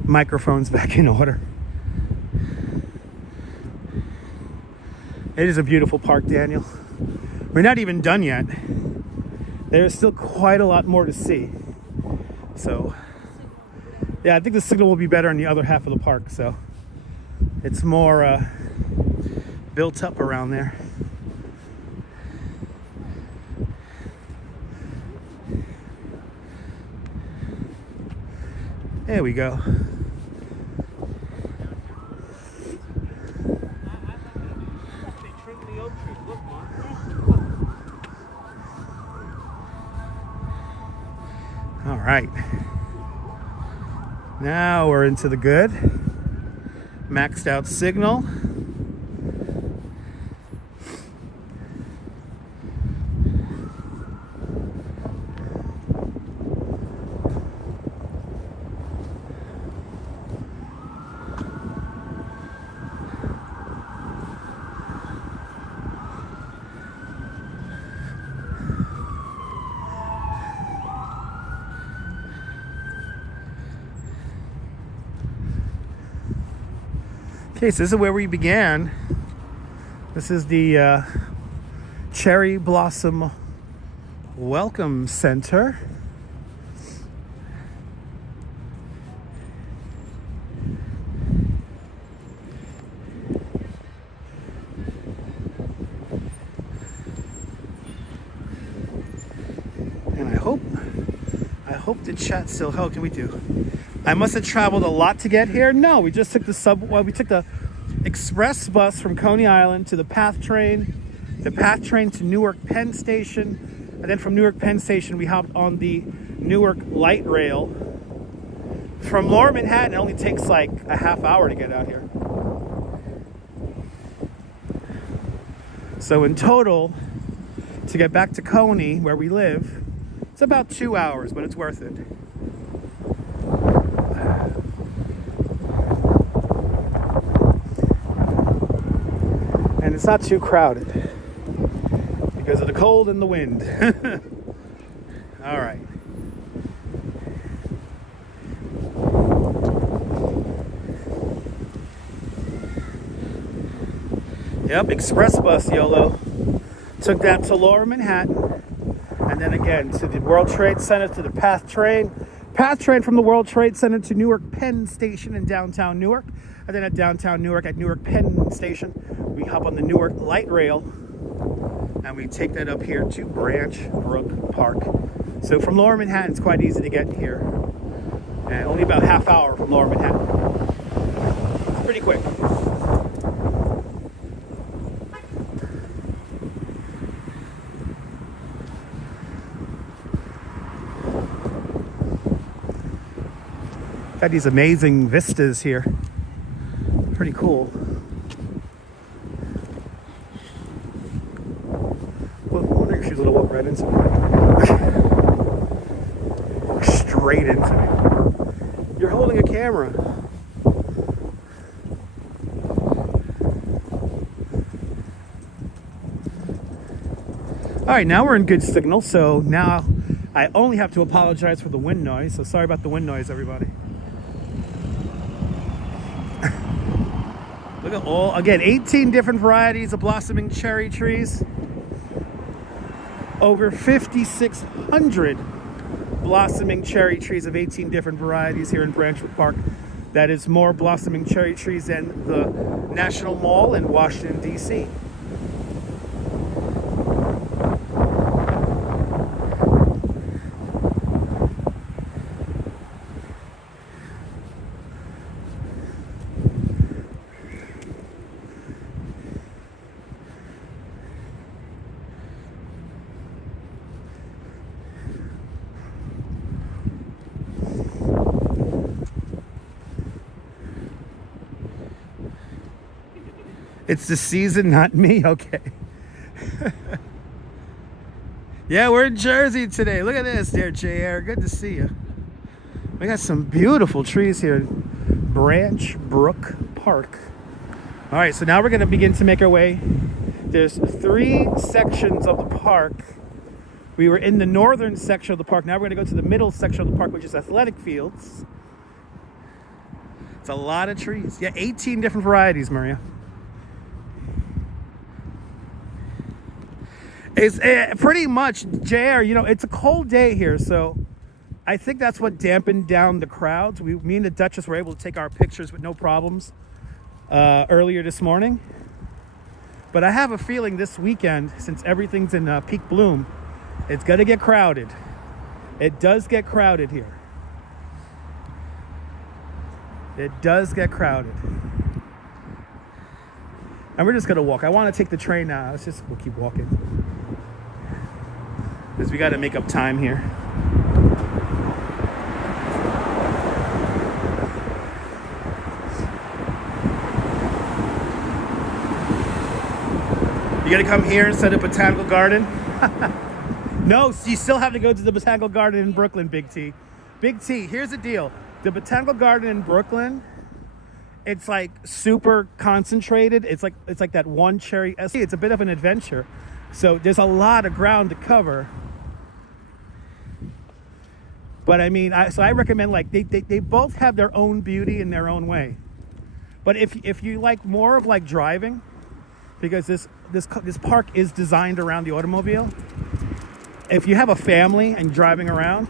microphones back in order. It is a beautiful park, Daniel. We're not even done yet. There's still quite a lot more to see. So, yeah, I think the signal will be better in the other half of the park. So, it's more built up around there. There we go. All right. Now we're into the good. Maxed out signal. Okay, so this is where we began. This is the Cherry Blossom Welcome Center. And I hope the chat still held. Can we do? I must have traveled a lot to get here. No, we just took we took the express bus from Coney Island to the PATH train to Newark Penn Station, and then from Newark Penn Station we hopped on the Newark light rail. From Lower Manhattan, it only takes like a half hour to get out here. So in total, to get back to Coney, where we live, it's about 2 hours, but it's worth it. And it's not too crowded because of the cold and the wind. All right. Yep, express bus, YOLO. Took that to Lower Manhattan. And then again to the World Trade Center, to the PATH train. PATH train from the World Trade Center to Newark Penn Station in downtown Newark. And then at downtown Newark, at Newark Penn Station, we hop on the Newark light rail. And we take that up here to Brook Park. So from Lower Manhattan, it's quite easy to get here. And only about half hour from Lower Manhattan. It's pretty quick. Got these amazing vistas here. Pretty cool. Well, I wonder if she's gonna walk right into me. Straight into me. You're holding a camera. All right, now we're in good signal. So now I only have to apologize for the wind noise. So sorry about the wind noise, everybody. Look at all, again, 18 different varieties of blossoming cherry trees. Over 5,600 blossoming cherry trees of 18 different varieties here in Brook Park. That is more blossoming cherry trees than the National Mall in Washington, D.C. It's the season, not me. Okay. Yeah, we're in Jersey today. Look at this there, JR. Good to see you. We got some beautiful trees here in Brook Park. All right, so now we're going to begin to make our way. There's 3 sections of the park. We were in the northern section of the park. Now we're going to go to the middle section of the park, which is athletic fields. It's a lot of trees. Yeah, 18 different varieties, Maria. It's pretty much, JR, you know, it's a cold day here, so I think that's what dampened down the crowds. Me and the Duchess were able to take our pictures with no problems earlier this morning. But I have a feeling this weekend, since everything's in peak bloom, it's going to get crowded. It does get crowded here. It does get crowded. And we're just going to walk. I want to take the train now. We'll keep walking. Because we got to make up time here. You got to come here instead of Botanical Garden? No, you still have to go to the Botanical Garden in Brooklyn, Big T. Big T, here's the deal. The Botanical Garden in Brooklyn, it's like super concentrated. It's like that one cherry. It's a bit of an adventure. So there's a lot of ground to cover. But I mean, I recommend, like, they both have their own beauty in their own way. But if you like more of like driving, because this park is designed around the automobile. If you have a family and driving around,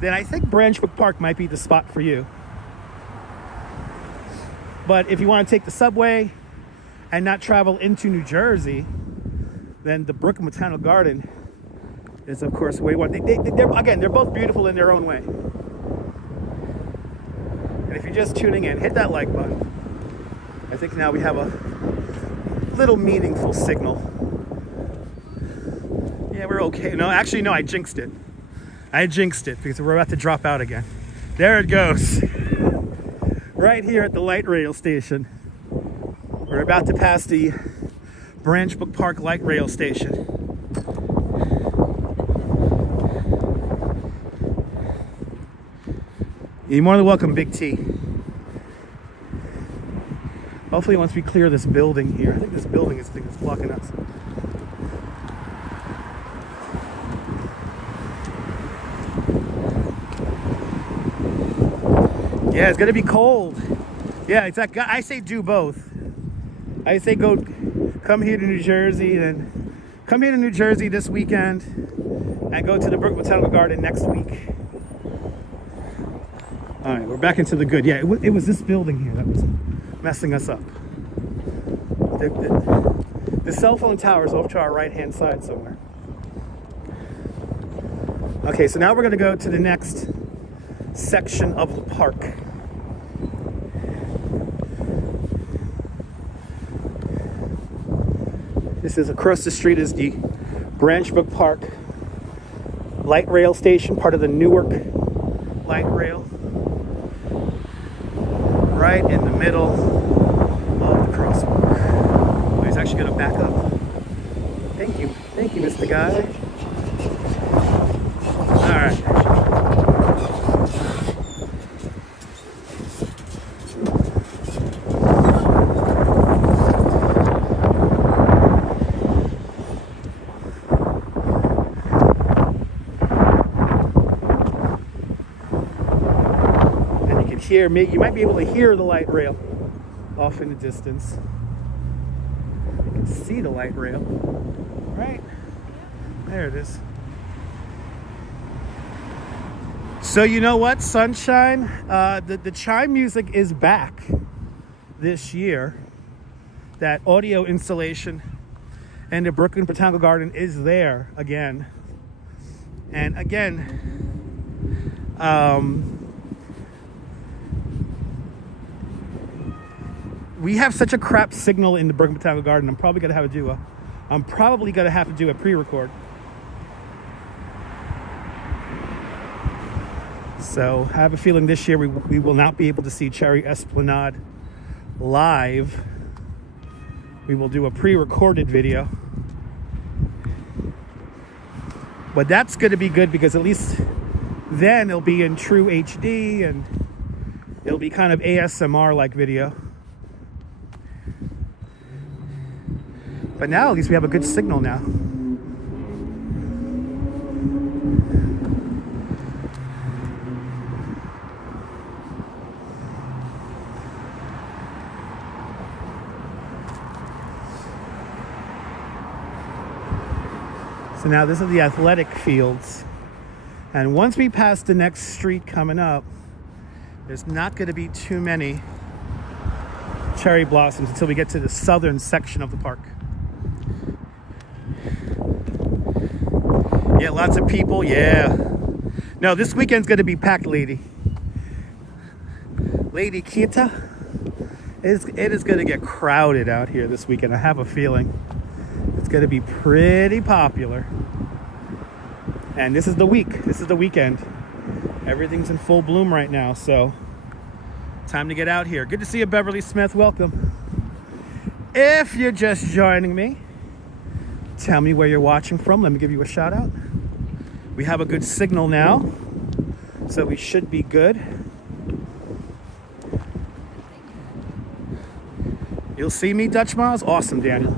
then I think Brook Park might be the spot for you. But if you want to take the subway and not travel into New Jersey, then the Brook Botanical Garden is, of course, way one. They're both beautiful in their own way. And if you're just tuning in, hit that like button. I think now we have a little meaningful signal. Yeah, we're okay. No, actually, no, I jinxed it. I jinxed it because we're about to drop out again. There it goes. Right here at the light rail station. We're about to pass the Brook Park light rail station. You're more than welcome, Big T. Hopefully once we clear this building here, I think this building is the thing that's blocking us. Yeah, it's gonna be cold. Yeah, exactly. I say do both. I say come here to New Jersey, then come here to New Jersey this weekend and go to the Brook Botanical Garden next week. All right, we're back into the good. Yeah, it was this building here that was messing us up. The cell phone tower is off to our right-hand side somewhere. Okay, so now we're gonna go to the next section of the park. This is across the street is the Brook Park light rail station, part of the Newark light rail. Right in the middle of the crosswalk. Oh, he's actually going to back up. Thank you, Mr. Guy. All right. Here, you might be able to hear the light rail off in the distance. You can see the light rail, right? There it is. So you know what, sunshine? The chime music is back this year. That audio installation and the Brook Botanical Garden is there again. And again, we have such a crap signal in the Brook Botanical Garden. I'm probably gonna have to do a pre-record. So I have a feeling this year we will not be able to see Cherry Esplanade live. We will do a pre-recorded video. But that's gonna be good because at least then it'll be in true HD and it'll be kind of ASMR-like video. But now at least we have a good signal now. So now this is the athletic fields. And once we pass the next street coming up, there's not going to be too many cherry blossoms until we get to the southern section of the park. Yeah, lots of people, yeah. No, this weekend's gonna be packed, Lady Kita. It is gonna get crowded out here this weekend. I have a feeling it's gonna be pretty popular. And this is the weekend. Everything's in full bloom right now, so time to get out here. Good to see you, Beverly Smith, welcome. If you're just joining me, tell me where you're watching from. Let me give you a shout out. We have a good signal now, so we should be good. You'll see me, Dutch Miles? Awesome, Daniel.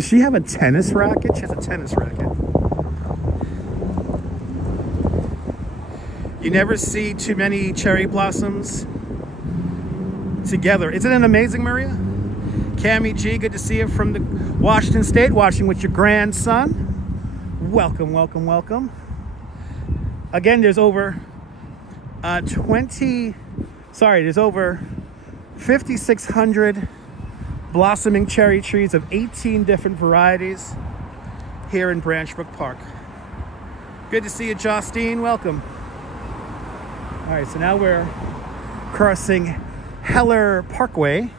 Does she have a tennis racket? She has a tennis racket. You never see too many cherry blossoms together. Isn't it amazing, Maria? Cammie G, good to see you from the Washington State, watching with your grandson. Welcome, welcome, welcome. Again, there's over there's over 5,600 blossoming cherry trees of 18 different varieties here in Brook Park. Good to see you, Justine. Welcome. All right, so now we're crossing Heller Parkway.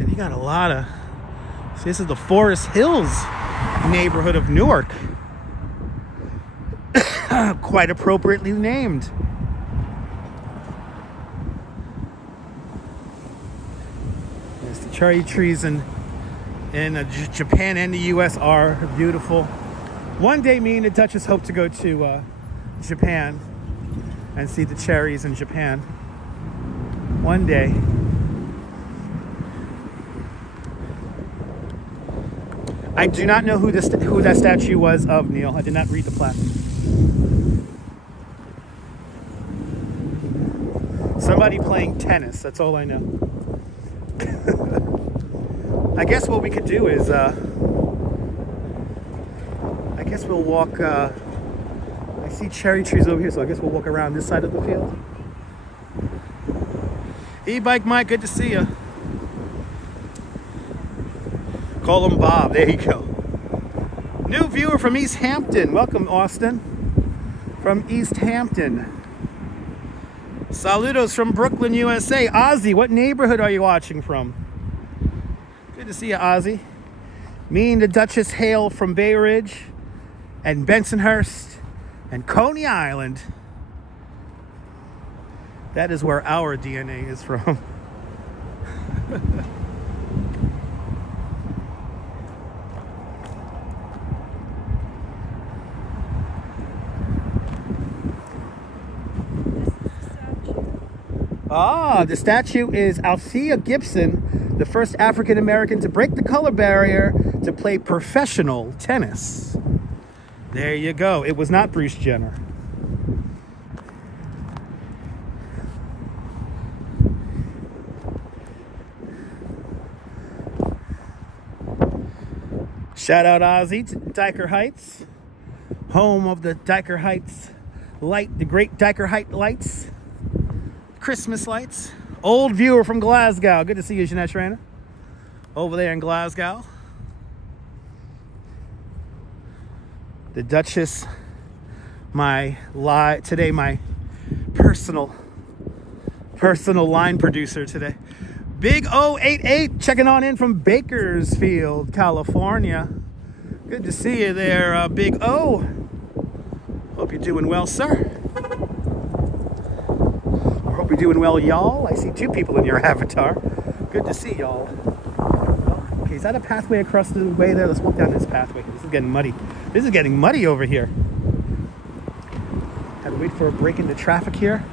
And you got a lot of... See, this is the Forest Hills neighborhood of Newark. Quite appropriately named. Yes, the cherry trees in Japan and the U.S. are beautiful. One day, me and the Duchess hope to go to Japan and see the cherries in Japan. One day. I do not know who that statue was of, Neil. I did not read the plaque. Somebody playing tennis, that's all I know. I guess what we could do is, I guess we'll walk, I see cherry trees over here, so I guess we'll walk around this side of the field. E-Bike Mike, good to see you. Call him Bob, there you go. New viewer from East Hampton. Welcome, Austin. From East Hampton. Saludos from Brooklyn, USA. Ozzy, what neighborhood are you watching from? Good to see you, Ozzy. Me and the Duchess hail from Bay Ridge and Bensonhurst and Coney Island. That is where our DNA is from. The statue is Althea Gibson, the first African American to break the color barrier to play professional tennis. There you go. It was not Bruce Jenner. Shout out Ozzy to Dyker Heights, home of the Dyker Heights light, the great Dyker Heights lights. Christmas lights. Old viewer from Glasgow. Good to see you, Jeanette Schreiner. Over there in Glasgow. The Duchess, my personal line producer today. Big O88 checking on in from Bakersfield, California. Good to see you there, Big O. Hope you're doing well, sir. Hope you're doing well, y'all. I see two people in your avatar. Good to see y'all. Okay, is that a pathway across the way there? Let's walk down this pathway. This is getting muddy. This is getting muddy over here. Have to wait for a break in the traffic here.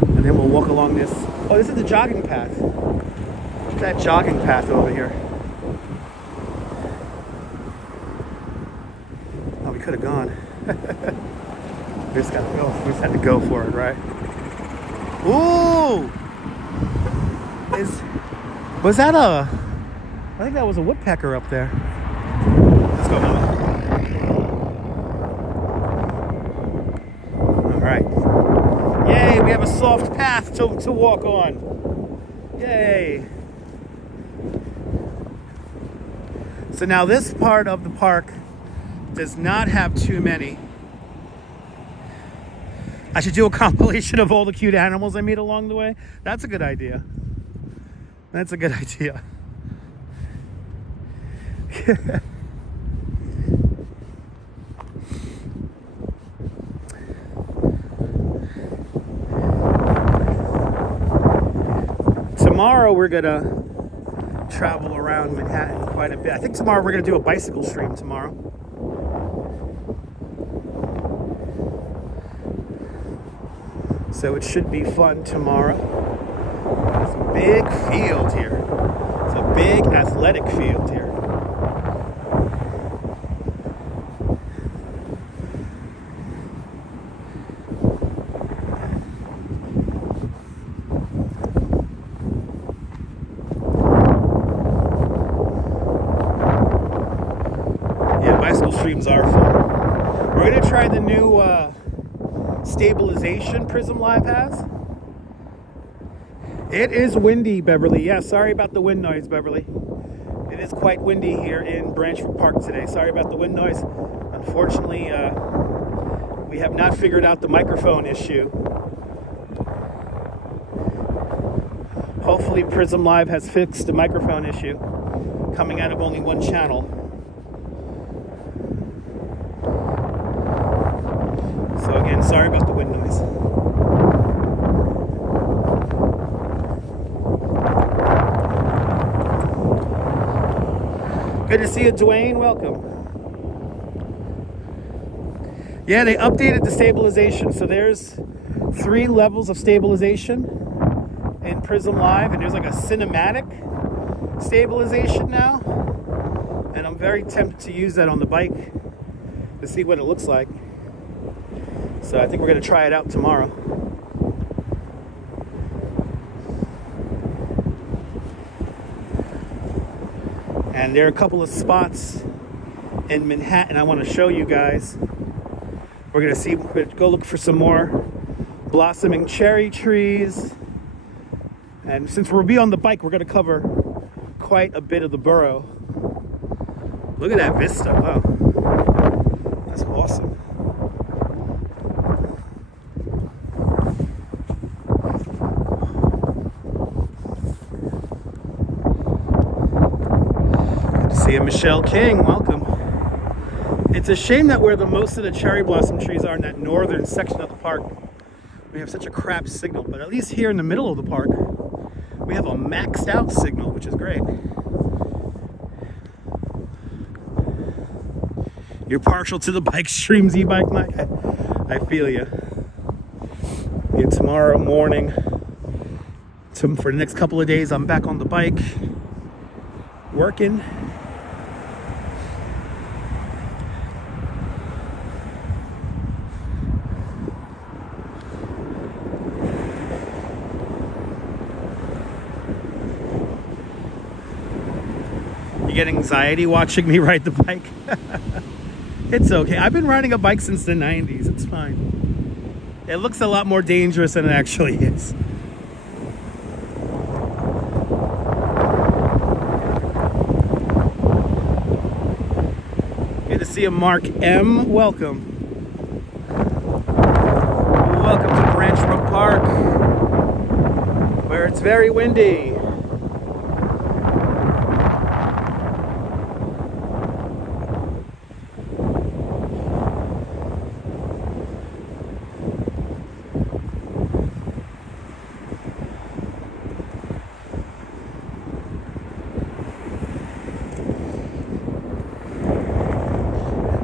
And then we'll walk along this. Oh, this is the jogging path. Look at that jogging path over here. Oh, we could have gone. We just gotta go. We just had to go for it, right? Ooh! Was that a... I think that was a woodpecker up there. Let's go, Mama. All right. Yay, we have a soft path to walk on. Yay. So now this part of the park does not have too many. I should do a compilation of all the cute animals I meet along the way. That's a good idea. That's a good idea. Tomorrow we're gonna travel around Manhattan quite a bit. I think tomorrow we're gonna do a bicycle stream tomorrow. So it should be fun tomorrow. It's a big field here. It's a big athletic field here. Yeah, bicycle streams are fun. We're going to try the new stabilization Prism Live has. It is windy, Beverly. Yeah, sorry about the wind noise, Beverly. It is quite windy here in Brook Park today. Sorry about the wind noise. Unfortunately, we have not figured out the microphone issue. Hopefully Prism Live has fixed the microphone issue coming out of only one channel. So again, sorry about the wind noise. Good to see you, Dwayne. Welcome. Yeah, they updated the stabilization. So there's 3 levels of stabilization in Prism Live, and there's like a cinematic stabilization now. And I'm very tempted to use that on the bike to see what it looks like. So I think we're going to try it out tomorrow. And there are a couple of spots in Manhattan I want to show you guys. We're going to go look for some more blossoming cherry trees. And since we'll be on the bike, we're going to cover quite a bit of the borough. Look at that vista. Wow. That's awesome. See you, Michelle King. Welcome. It's a shame that where the most of the cherry blossom trees are in that northern section of the park, we have such a crap signal. But at least here in the middle of the park, we have a maxed out signal, which is great. You're partial to the bike streams, e-bike, Mike. I feel you. Yeah, tomorrow morning, for the next couple of days, I'm back on the bike, working. You get anxiety watching me ride the bike? It's okay. I've been riding a bike since the 90s. It's fine. It looks a lot more dangerous than it actually is. Good to see you, Mark M. Welcome. Welcome to Brook Park, where it's very windy.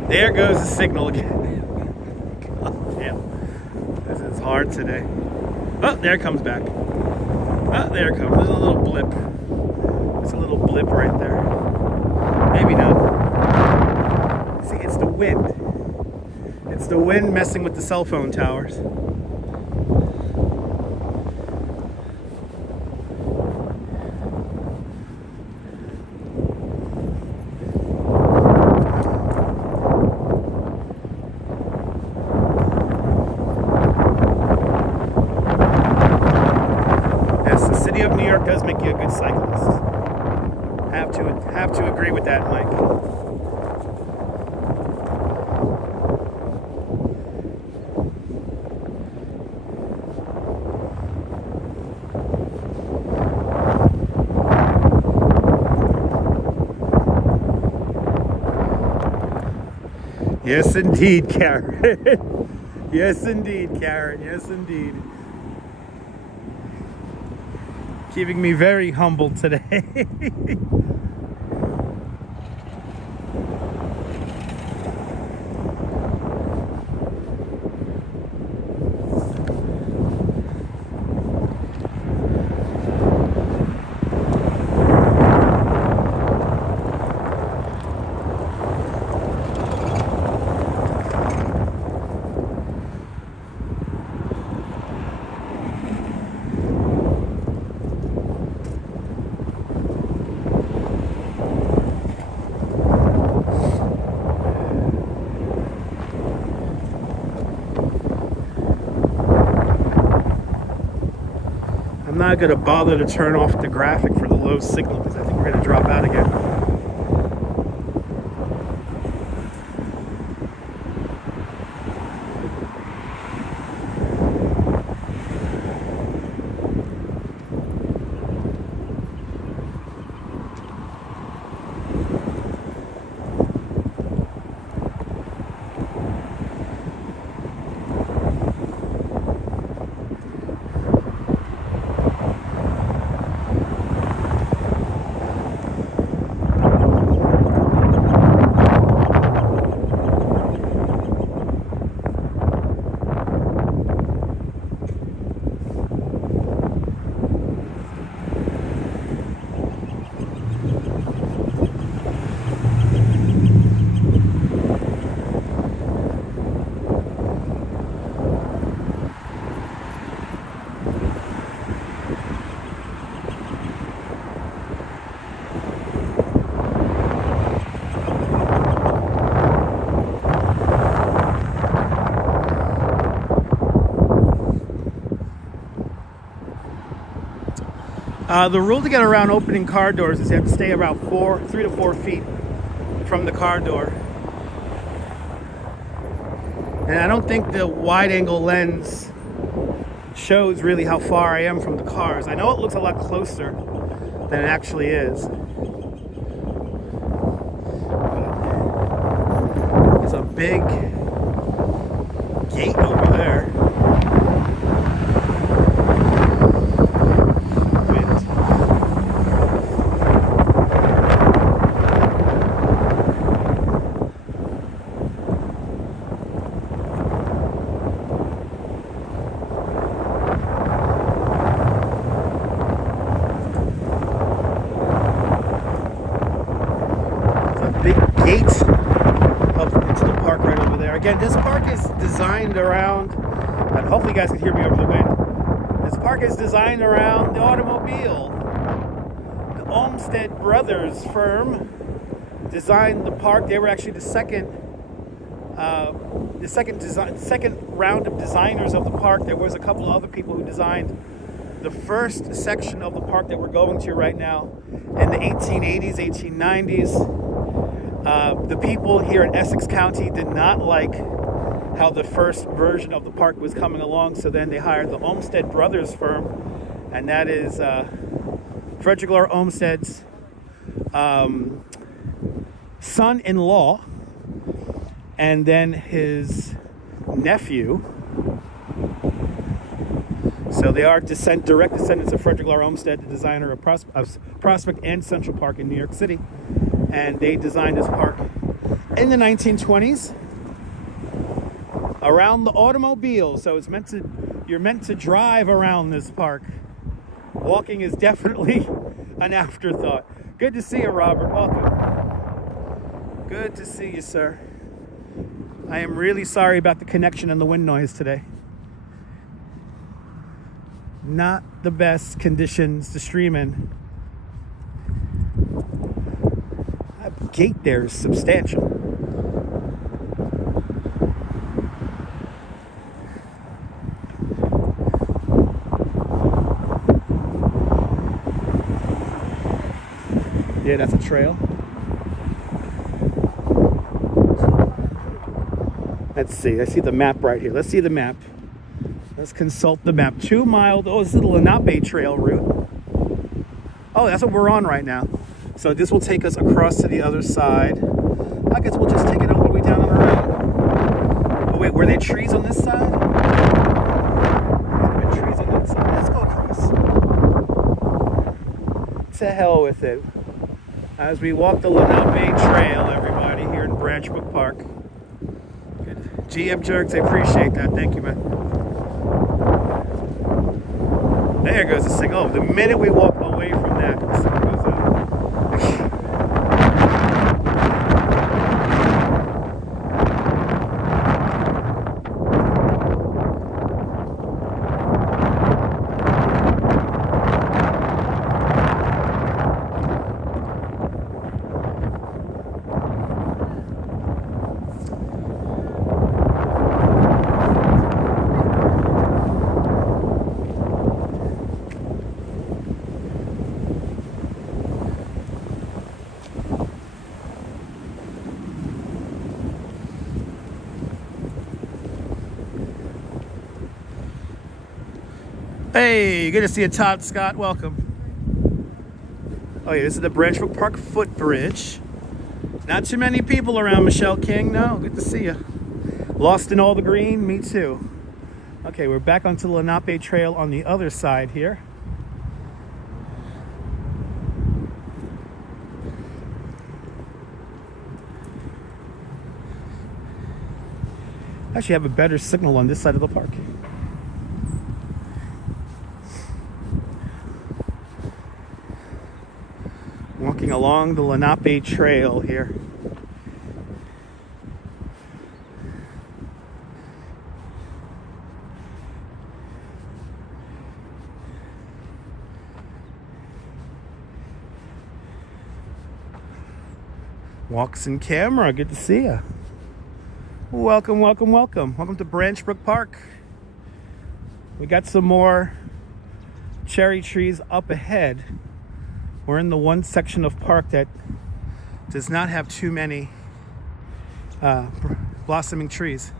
There goes the signal again. God damn. This is hard today. Oh, there it comes back. Oh, there it comes. There's a little blip. There's a little blip right there. Maybe not. See, it's the wind. It's the wind messing with the cell phone towers. New York does make you a good cyclist. Have to agree with that, Mike. Yes, indeed, Karen. Yes, indeed, Karen. Yes, indeed. Keeping me very humble today. not going to bother to turn off the graphic for the low signal because I think we're going to drop out again. The rule to get around opening car doors is you have to stay about 3 to 4 feet from the car door. And I don't think the wide angle lens shows really how far I am from the cars. I know it looks a lot closer than it actually is. There's a big gate over there. Again, this park is designed around, and hopefully you guys can hear me over the wind. This park is designed around the automobile. The Olmsted Brothers firm designed the park. They were actually the second round of designers of the park. There was a couple of other people who designed the first section of the park that we're going to right now in the 1880s, 1890s. The people here in Essex County did not like how the first version of the park was coming along, so then they hired the Olmsted Brothers firm, and that is Frederick Law Olmsted's son-in-law, and then his nephew. So they are direct descendants of Frederick Law Olmsted, the designer of Prospect and Central Park in New York City. And they designed this park in the 1920s around the automobile. So it's you're meant to drive around this park. Walking is definitely an afterthought. Good to see you, Robert. Welcome. Good to see you, sir. I am really sorry about the connection and the wind noise today. Not the best conditions to stream in. That gate there is substantial. Yeah, that's a trail. Let's see. I see the map right here. Let's see the map. Let's consult the map. 2 mile. Oh, this is the Lenape Trail route. Oh, that's what we're on right now. So this will take us across to the other side. I guess we'll just take it all the way down on the road. Oh, wait, were there trees on this side? There were trees on that side. Let's go across. To hell with it. As we walk the Lenape Trail, everybody, here in Brook Park. Good. GM Jerks, I appreciate that. Thank you, man. There goes the signal. Oh, the minute we walk away from that, the signal goes out. Hey, good to see you, Todd Scott. Welcome. Oh yeah, this is the Brook Park footbridge. Not too many people around, Michelle King. No, good to see you. Lost in all the green? Me too. Okay, we're back onto the Lenape Trail on the other side here. Actually have a better signal on this side of the park. Walking along the Lenape Trail here. Walks in camera, good to see you. Welcome, welcome, welcome. Welcome to Brook Park. We got some more cherry trees up ahead. We're in the one section of park that does not have too many blossoming trees.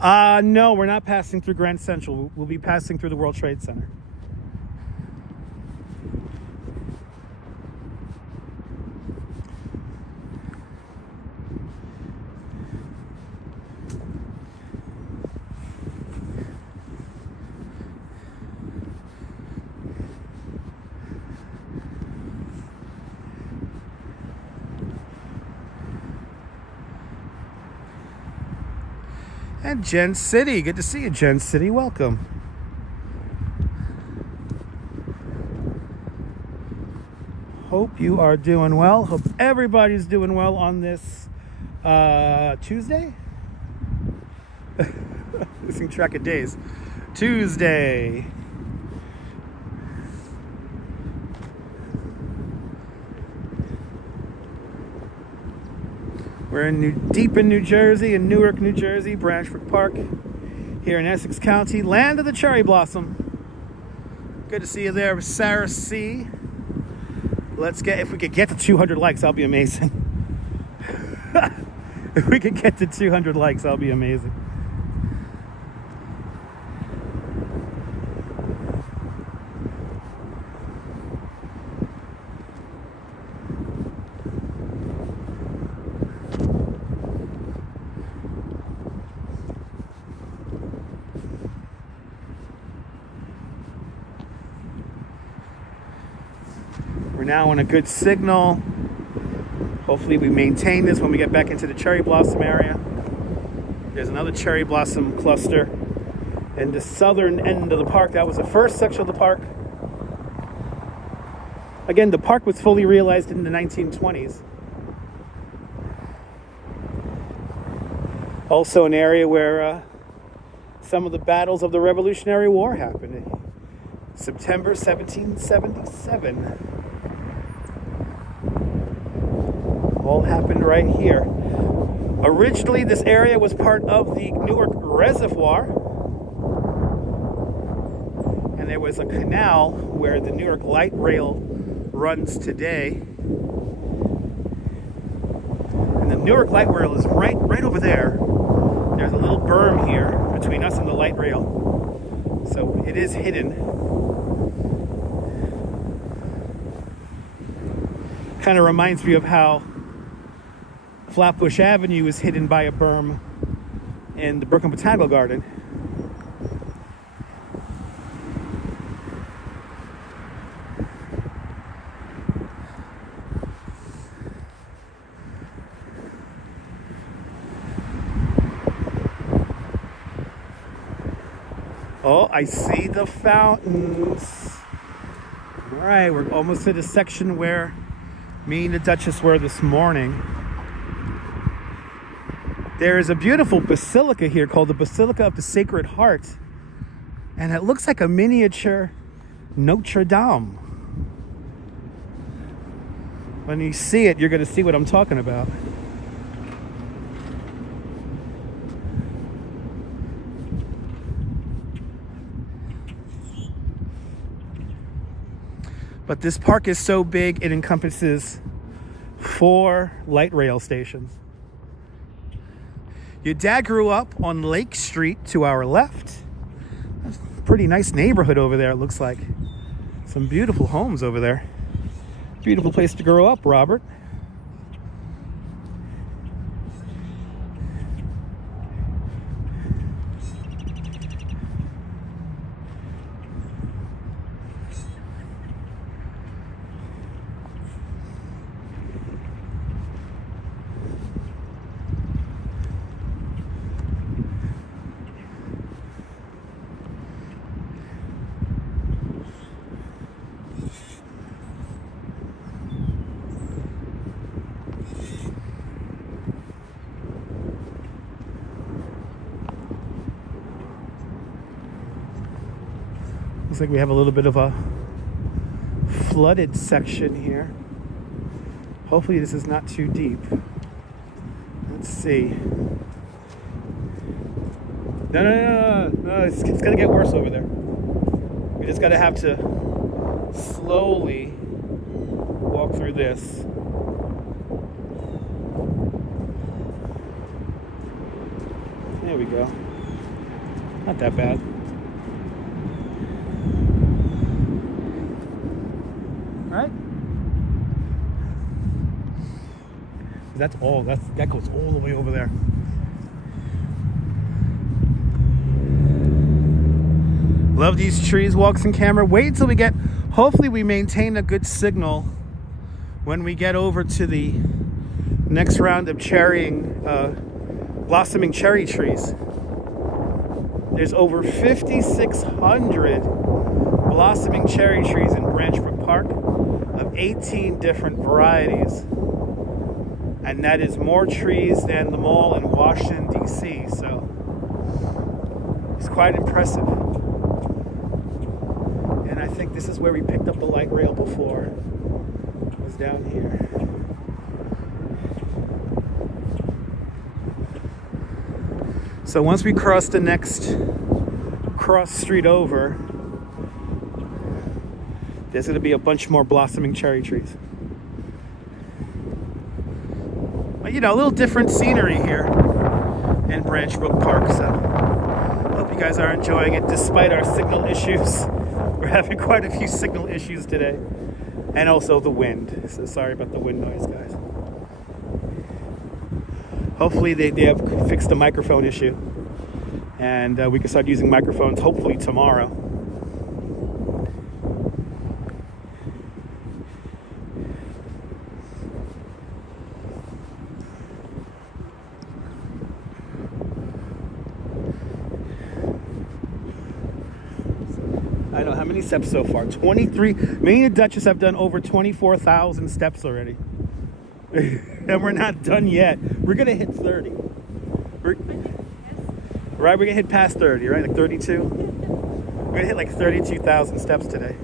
No, we're not passing through Grand Central. We'll be passing through the World Trade Center. And Jen City, good to see you, Jen City. Welcome. Hope you are doing well. Hope everybody's doing well on this Tuesday. Losing track of days. Tuesday. We're deep in New Jersey, in Newark, New Jersey, Brook Park, here in Essex County, land of the cherry blossom. Good to see you there, Sarah C. If we could get to 200 likes, that'll be amazing. If we could get to 200 likes, that'll be amazing. We're now on a good signal. Hopefully we maintain this when we get back into the cherry blossom area. There's another cherry blossom cluster in the southern end of the park. That was the first section of the park. Again, the park was fully realized in the 1920s. Also an area where some of the battles of the Revolutionary War happened in September 1777. All happened right here. Originally, this area was part of the Newark Reservoir, and there was a canal where the Newark light rail runs today. And the Newark light rail is right over there. There's a little berm here between us and the light rail, so it is hidden. Kind of reminds me of how Flatbush Avenue is hidden by a berm in the Brooklyn Botanical Garden. Oh, I see the fountains. All right, we're almost to the section where me and the Duchess were this morning. There is a beautiful basilica here called the Basilica of the Sacred Heart, and it looks like a miniature Notre Dame. When you see it, you're going to see what I'm talking about. But this park is so big, it encompasses 4 light rail stations. Your dad grew up on Lake Street to our left. pretty nice neighborhood over there, it looks like. Some beautiful homes over there. Beautiful place to grow up, Robert. Looks like we have a little bit of a flooded section here. Hopefully this is not too deep. Let's see. No, it's gonna get worse over there. We just gotta have to slowly walk through this. There we go. Not that bad. Right? That goes all the way over there. Love these trees, walks in camera. Wait till we get, hopefully we maintain a good signal when we get over to the next round of blossoming cherry trees. There's over 5,600 blossoming cherry trees in Brook Park of 18 different varieties. And that is more trees than the mall in Washington, D.C. So it's quite impressive. And I think this is where we picked up the light rail before. It was down here. So once we cross the next cross street over, there's going to be a bunch more blossoming cherry trees. But, you know, a little different scenery here in Brook Park. So hope you guys are enjoying it despite our signal issues. We're having quite a few signal issues today. And also the wind. So sorry about the wind noise, guys. Hopefully they have fixed the microphone issue. And we can start using microphones hopefully tomorrow. I don't know how many steps so far. 23. Me and the Duchess have done over 24,000 steps already. And we're not done yet. We're going to hit 30. We're going to hit past 30, right? Like 32? We're going to hit like 32,000 steps today.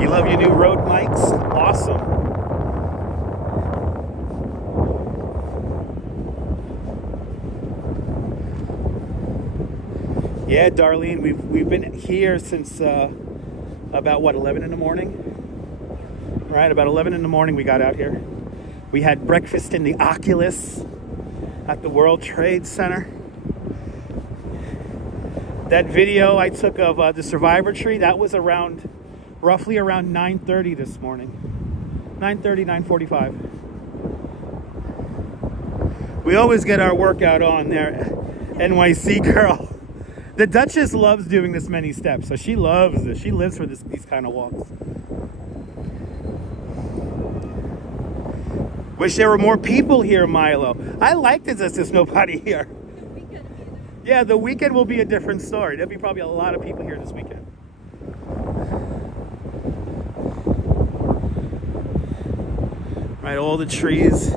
You love your new Rode mics? Awesome. Yeah, Darlene, we've been here since about, 11 in the morning? Right, about 11 in the morning we got out here. We had breakfast in the Oculus at the World Trade Center. That video I took of the survivor tree, that was roughly around 9:30 this morning. 9:30, 9:45. We always get our workout on there, NYC girl. The Duchess loves doing this many steps, so she loves this. She lives for these kind of walks. Wish there were more people here, Milo. I like this as there's nobody here. Yeah, the weekend will be a different story. There'll be probably a lot of people here this weekend. Right, all the trees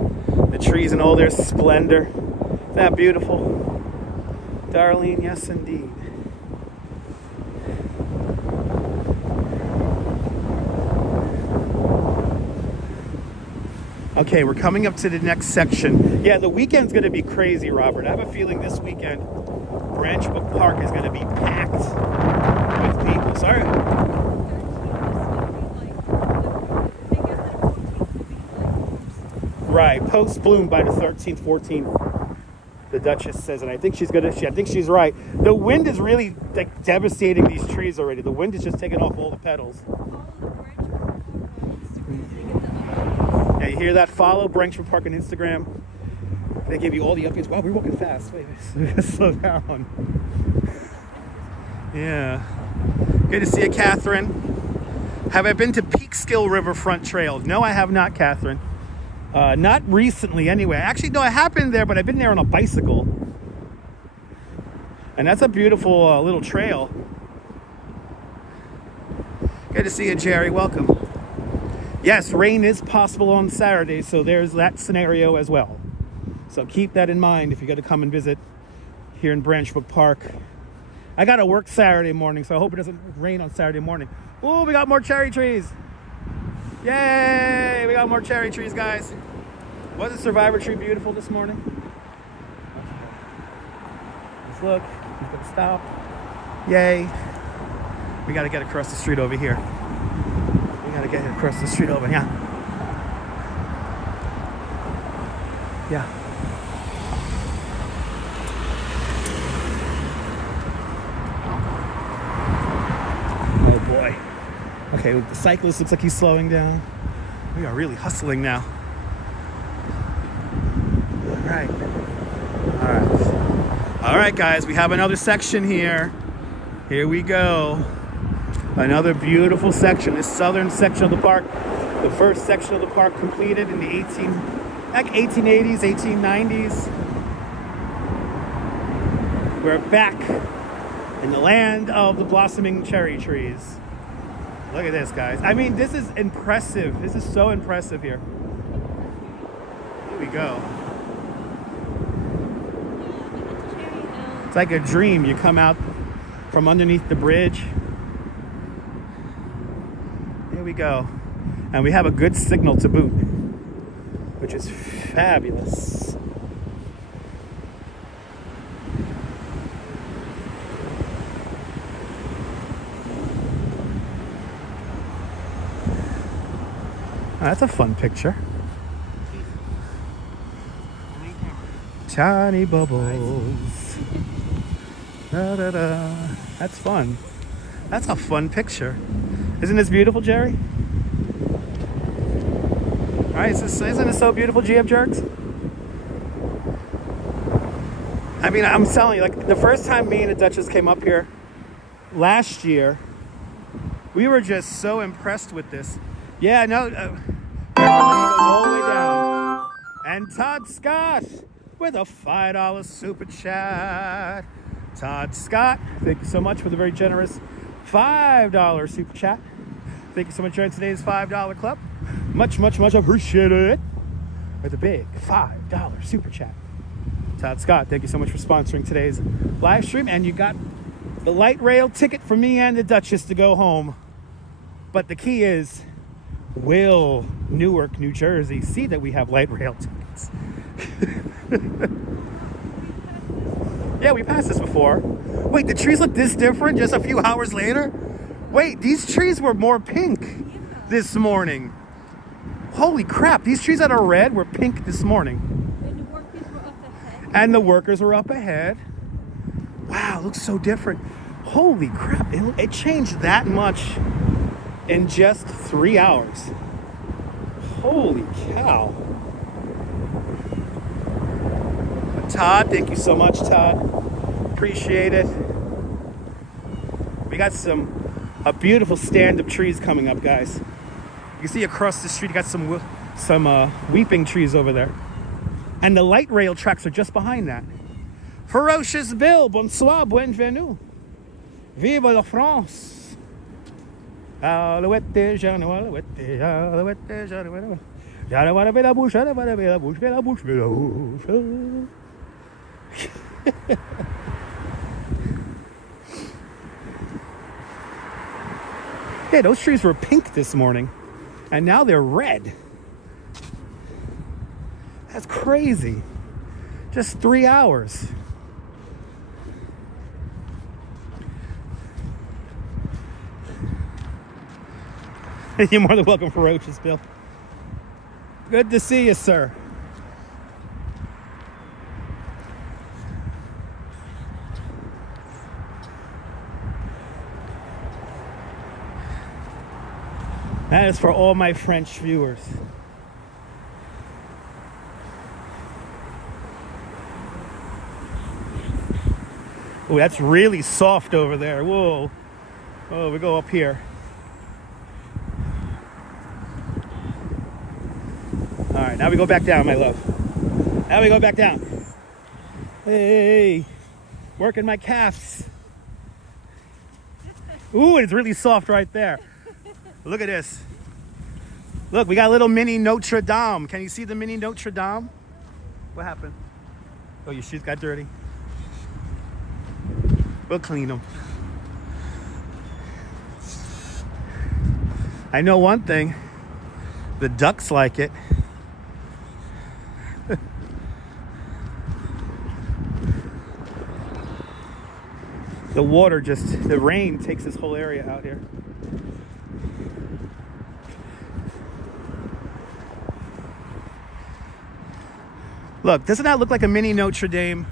in all their splendor. Isn't that beautiful? Darlene, yes indeed. Okay, we're coming up to the next section. Yeah, the weekend's going to be crazy, Robert. I have a feeling this weekend, Brook Park is going to be packed with people. Sorry. Right, post bloom by the 13th, 14th. The Duchess says, and I think she's gonna. I think she's right. The wind is really like devastating these trees already. The wind is just taking off all the petals. Yeah, you hear that? Follow Brook Park on Instagram. They give you all the updates. Wow, we're walking fast. Wait, slow down. Yeah. Good to see you, Catherine. Have I been to Peekskill Riverfront Trail? No, I have not, Catherine. Not recently, anyway. Actually, no, I have been there, but I've been there on a bicycle. And that's a beautiful little trail. Good to see you, Jerry. Welcome. Yes, rain is possible on Saturday, so there's that scenario as well. So keep that in mind if you're going to come and visit here in Brook Park. I got to work Saturday morning, so I hope it doesn't rain on Saturday morning. Oh, we got more cherry trees. Yay! We got more cherry trees, guys. Wasn't Survivor Tree beautiful this morning? Let's look. He's going to stop. Yay. We got to get across the street over here. We got to get across the street over here. Yeah. Oh boy. Okay, the cyclist looks like he's slowing down. We are really hustling now. All right, guys, we have another section here. Here we go. Another beautiful section. This southern section of the park. The first section of the park completed in the 1880s, 1890s. We're back in the land of the blossoming cherry trees. Look at this, guys. I mean, this is impressive. This is so impressive here. Here we go. It's like a dream. You come out from underneath the bridge. Here we go. And we have a good signal to boot, which is fabulous. That's a fun picture. Tiny bubbles. Da, da, da. That's fun. That's a fun picture. Isn't this beautiful, Jerry? All right, isn't it so beautiful, GF Jerks? I mean, I'm telling you, like the first time me and the Duchess came up here last year, we were just so impressed with this. Yeah, no, goes all the way down. And Todd Scott with a $5 super chat. Todd Scott, thank you so much for the very generous $5 super chat. Thank you so much for joining today's $5 club. Much, much, much appreciated. With a big $5 super chat. Todd Scott, thank you so much for sponsoring today's live stream. And you got the light rail ticket for me and the Duchess to go home. But the key is, will Newark, New Jersey see that we have light rail tickets? Yeah, we passed this before. Wait, the trees look this different just a few hours later? Wait, these trees were more pink this morning. Holy crap, these trees that are red were pink this morning. And the workers were up ahead. And the workers were up ahead. Wow, it looks so different. Holy crap, it changed that much in just 3 hours. Holy cow. Todd, thank you so much, Todd. Appreciate it. We got a beautiful stand of trees coming up, guys. You can see across the street, you got some weeping trees over there. And the light rail tracks are just behind that. Ferocious Bill, bonsoir, bienvenue. Vive la France. Alouette, Jeanne, alouette, alouette, Jeanne, alouette. J'allais la bouche, la bouche, la bouche, la bouche. Yeah, those trees were pink this morning, and now they're red. That's crazy. Just 3 hours. You're more than welcome, Ferocious Bill. Good to see you, sir. That is for all my French viewers. Oh, that's really soft over there. Whoa. Oh, we go up here. All right, now we go back down, my love. Now we go back down. Hey, working my calves. Ooh, it's really soft right there. Look at this. Look, we got a little mini Notre Dame. Can you see the mini Notre Dame? What happened? Oh, your shoes got dirty. We'll clean them. I know one thing. The ducks like it. The water the rain takes this whole area out here. Look, doesn't that look like a mini Notre Dame?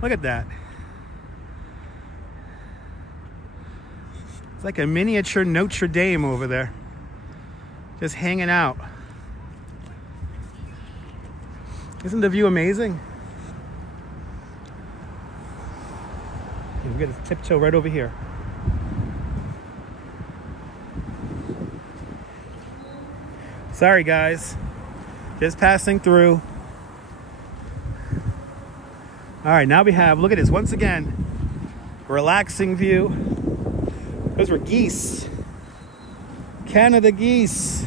Look at that. It's like a miniature Notre Dame over there. Just hanging out. Isn't the view amazing? We're gonna tiptoe right over here. Sorry guys, just passing through. All right, now we have, look at this, once again, relaxing view. Those were geese. Canada geese.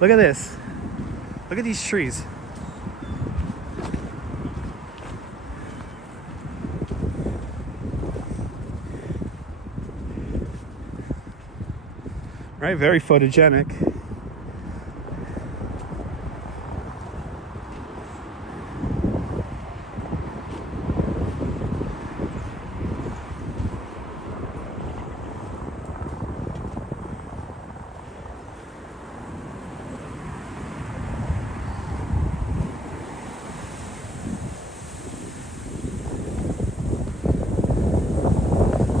Look at this. Look at these trees. Right, very photogenic.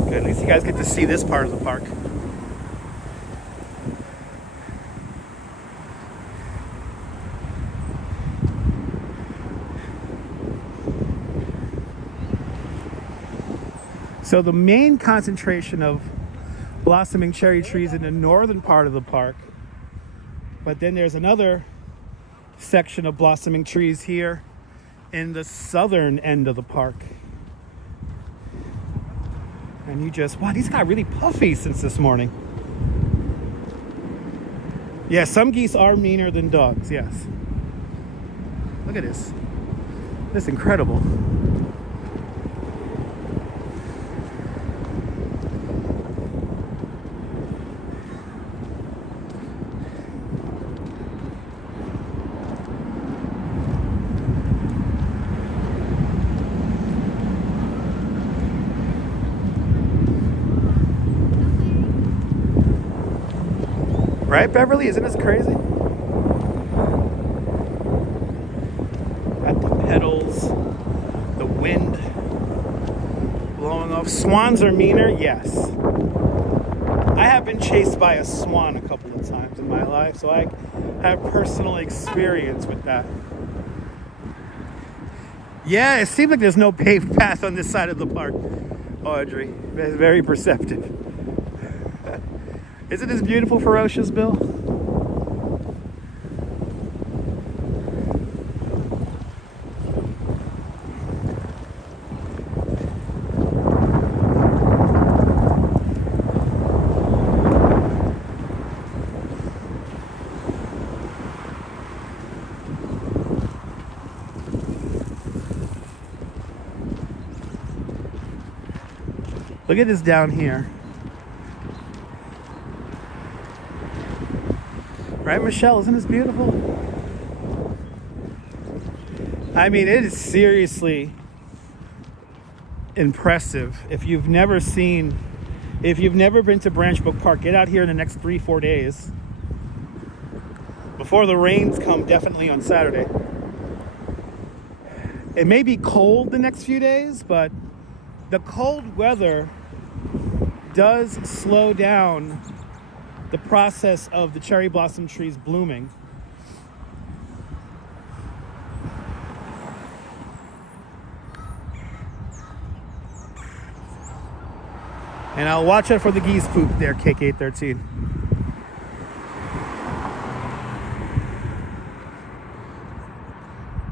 Good, at least you guys get to see this part of the park. So the main concentration of blossoming cherry trees in the northern part of the park, but then there's another section of blossoming trees here in the southern end of the park. And you just, wow, these got really puffy since this morning. Yeah, some geese are meaner than dogs, yes. Look at this. This is incredible. Right, Beverly? Isn't this crazy? Got the petals, the wind blowing off. Swans are meaner? Yes. I have been chased by a swan a couple of times in my life, so I have personal experience with that. Yeah, it seems like there's no paved path on this side of the park, Audrey. It's very perceptive. Isn't this beautiful, ferocious, Bill? Look at this down here. Right, Michelle? Isn't this beautiful? I mean, it is seriously impressive. If you've never been to Brook Park, get out here in the next 3-4 days. Before the rains come, definitely on Saturday. It may be cold the next few days, but the cold weather does slow down the process of the cherry blossom trees blooming. And I'll watch out for the geese poop there, KK13.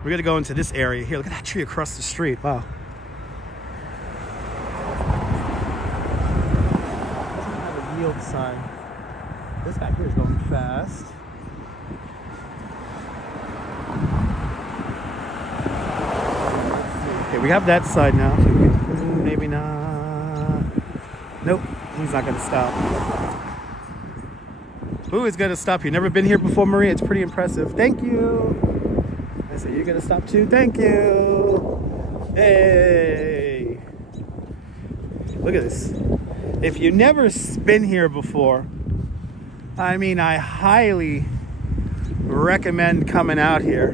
We're gonna go into this area here. Look at that tree across the street. Wow. Doesn't have a yield sign. This guy here is going fast. Okay, we have that side now. Maybe not. Nope, he's not gonna stop. Who is gonna stop here? Never been here before, Maria. It's pretty impressive. Thank you. I said, you're gonna stop too? Thank you. Hey. Look at this. If you've never been here before, I mean, I highly recommend coming out here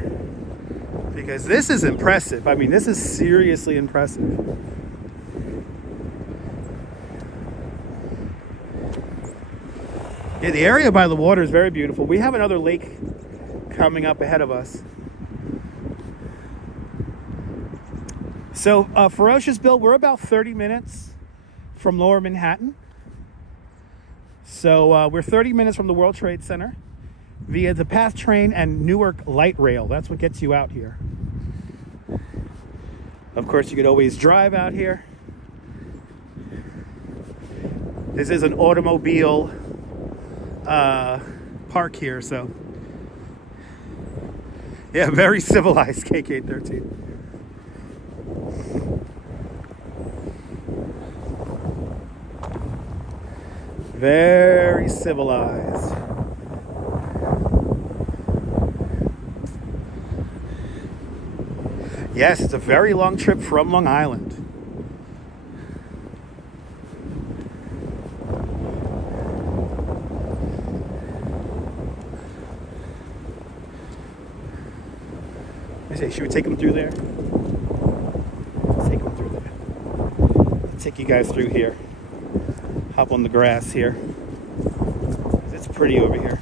because this is impressive. I mean, this is seriously impressive. Yeah, the area by the water is very beautiful. We have another lake coming up ahead of us. So, Ferocious Bill, we're about 30 minutes from Lower Manhattan. So, we're 30 minutes from the World Trade Center via the PATH train and Newark light rail. That's what gets you out here. Of course, you could always drive out here. This is an automobile park here, so yeah, very civilized, KK13. Very civilized. Yes, it's a very long trip from Long Island. Should we take them through there? Let's take them through there. Let's take you guys through here. Hop on the grass here. It's pretty over here.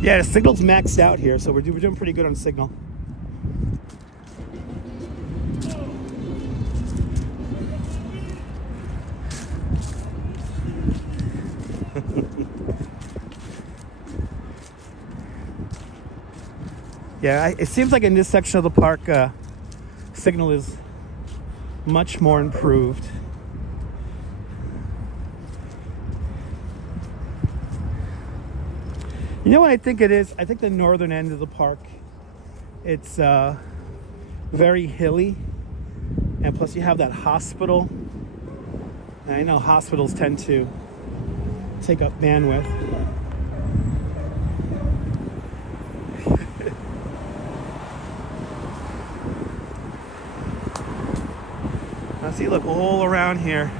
Yeah, the signal's maxed out here, so we're doing pretty good on signal. Yeah, it seems like in this section of the park, signal is much more improved. You know what I think it is? I think the northern end of the park, it's very hilly, and plus you have that hospital. And I know hospitals tend to take up bandwidth. Now see, look, all around here.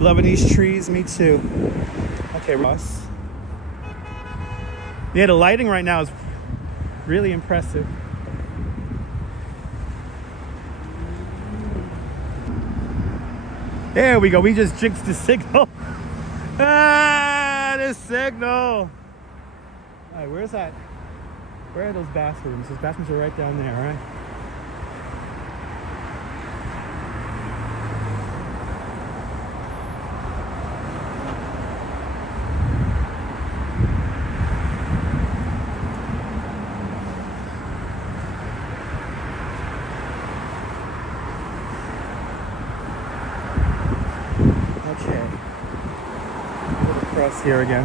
Loving these trees, me too. Okay, Ross. Yeah, the lighting right now is really impressive. There we go. We just jinxed the signal. Ah, the signal. All right, where's that? Where are those bathrooms? Those bathrooms are right down there, right? here again.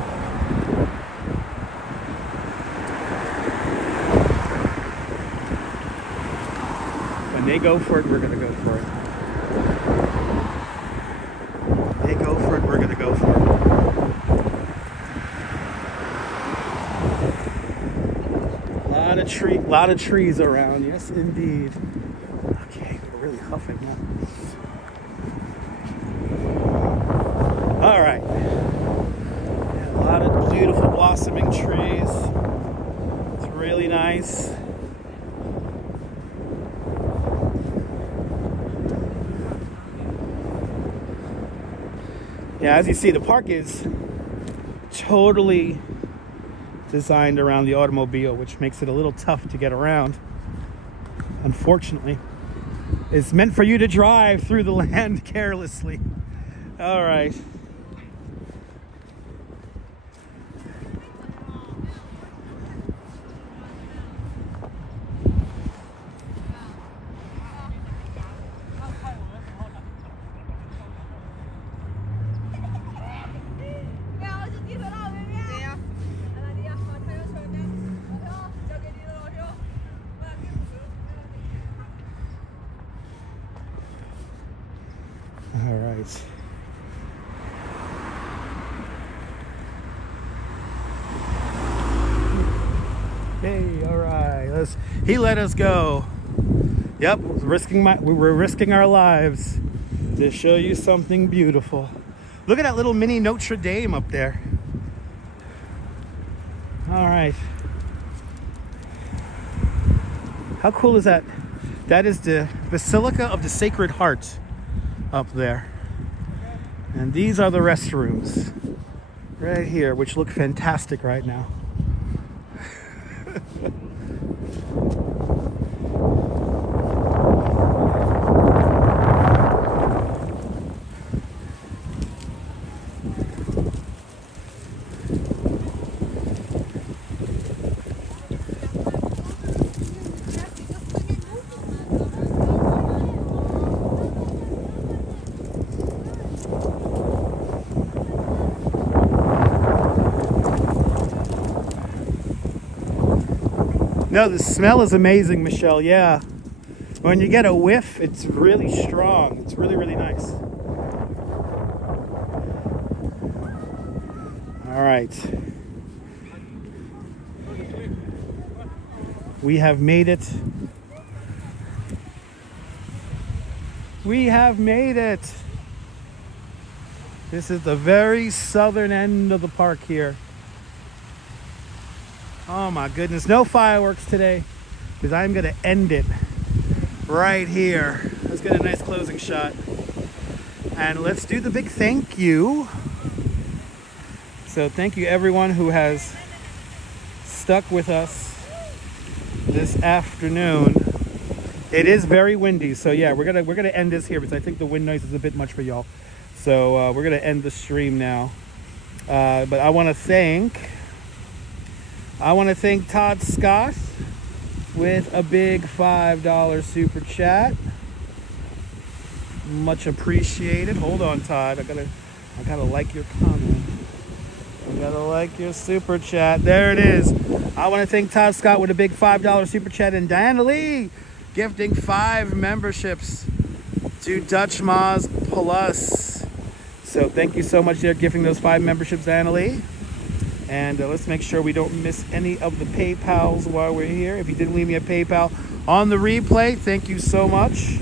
When they go for it, we're gonna go for it. They go for it, we're gonna go for it. Lot of trees around. Yes, indeed. Okay, we're really huffing now. All right. A lot of beautiful blossoming trees. It's really nice. Yeah, as you see, the park is totally designed around the automobile, which makes it a little tough to get around. Unfortunately, it's meant for you to drive through the land carelessly. All right. All right. Hey, all right. He let us go. Yep, we were risking our lives to show you something beautiful. Look at that little mini Notre Dame up there. All right. How cool is that? That is the Basilica of the Sacred Heart up there. And these are the restrooms right here, which look fantastic right now. No, the smell is amazing, Michelle. Yeah. When you get a whiff, it's really strong. It's really, really nice. All right. We have made it. We have made it. This is the very southern end of the park here. Oh my goodness, no fireworks today because I'm going to end it right here. Let's get a nice closing shot. And let's do the big thank you. So thank you everyone who has stuck with us this afternoon. It is very windy, so yeah, we're gonna end this here because I think the wind noise is a bit much for y'all. So we're gonna end the stream now. But I want to thank Todd Scott with a big $5 super chat. Much appreciated. Hold on, Todd. I gotta like your comment. I gotta like your super chat. There it is. I want to thank Todd Scott with a big $5 super chat, and Diana Lee gifting 5 memberships to Dutch Moz Plus. So thank you so much. They're gifting those 5 memberships, Diana Lee. And let's make sure we don't miss any of the PayPals while we're here. If you didn't leave me a PayPal on the replay, thank you so much.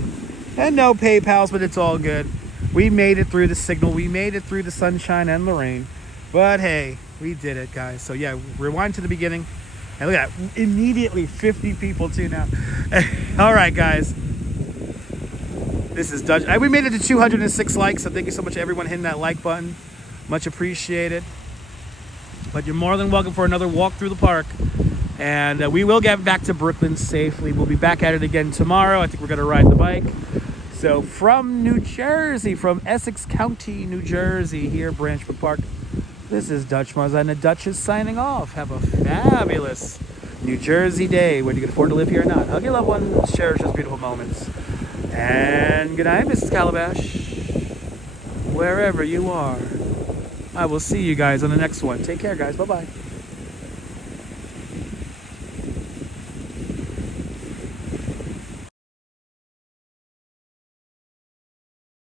And no PayPals, but it's all good. We made it through the signal. We made it through the sunshine and the rain. But hey, we did it, guys. So yeah, rewind to the beginning. And look at that, immediately 50 people tune out. All right, guys. This is Dutch. We made it to 206 likes, so thank you so much to everyone hitting that like button. Much appreciated. But you're more than welcome for another walk through the park. And we will get back to Brooklyn safely. We'll be back at it again tomorrow. I think we're going to ride the bike. So from New Jersey, from Essex County, New Jersey, here, Brook Park, this is Dutch Moz and the Dutch is signing off. Have a fabulous New Jersey day, whether you can afford to live here or not. Hug your loved ones, cherish those beautiful moments. And good night, Mrs. Calabash, wherever you are. I will see you guys on the next one. Take care, guys. Bye-bye.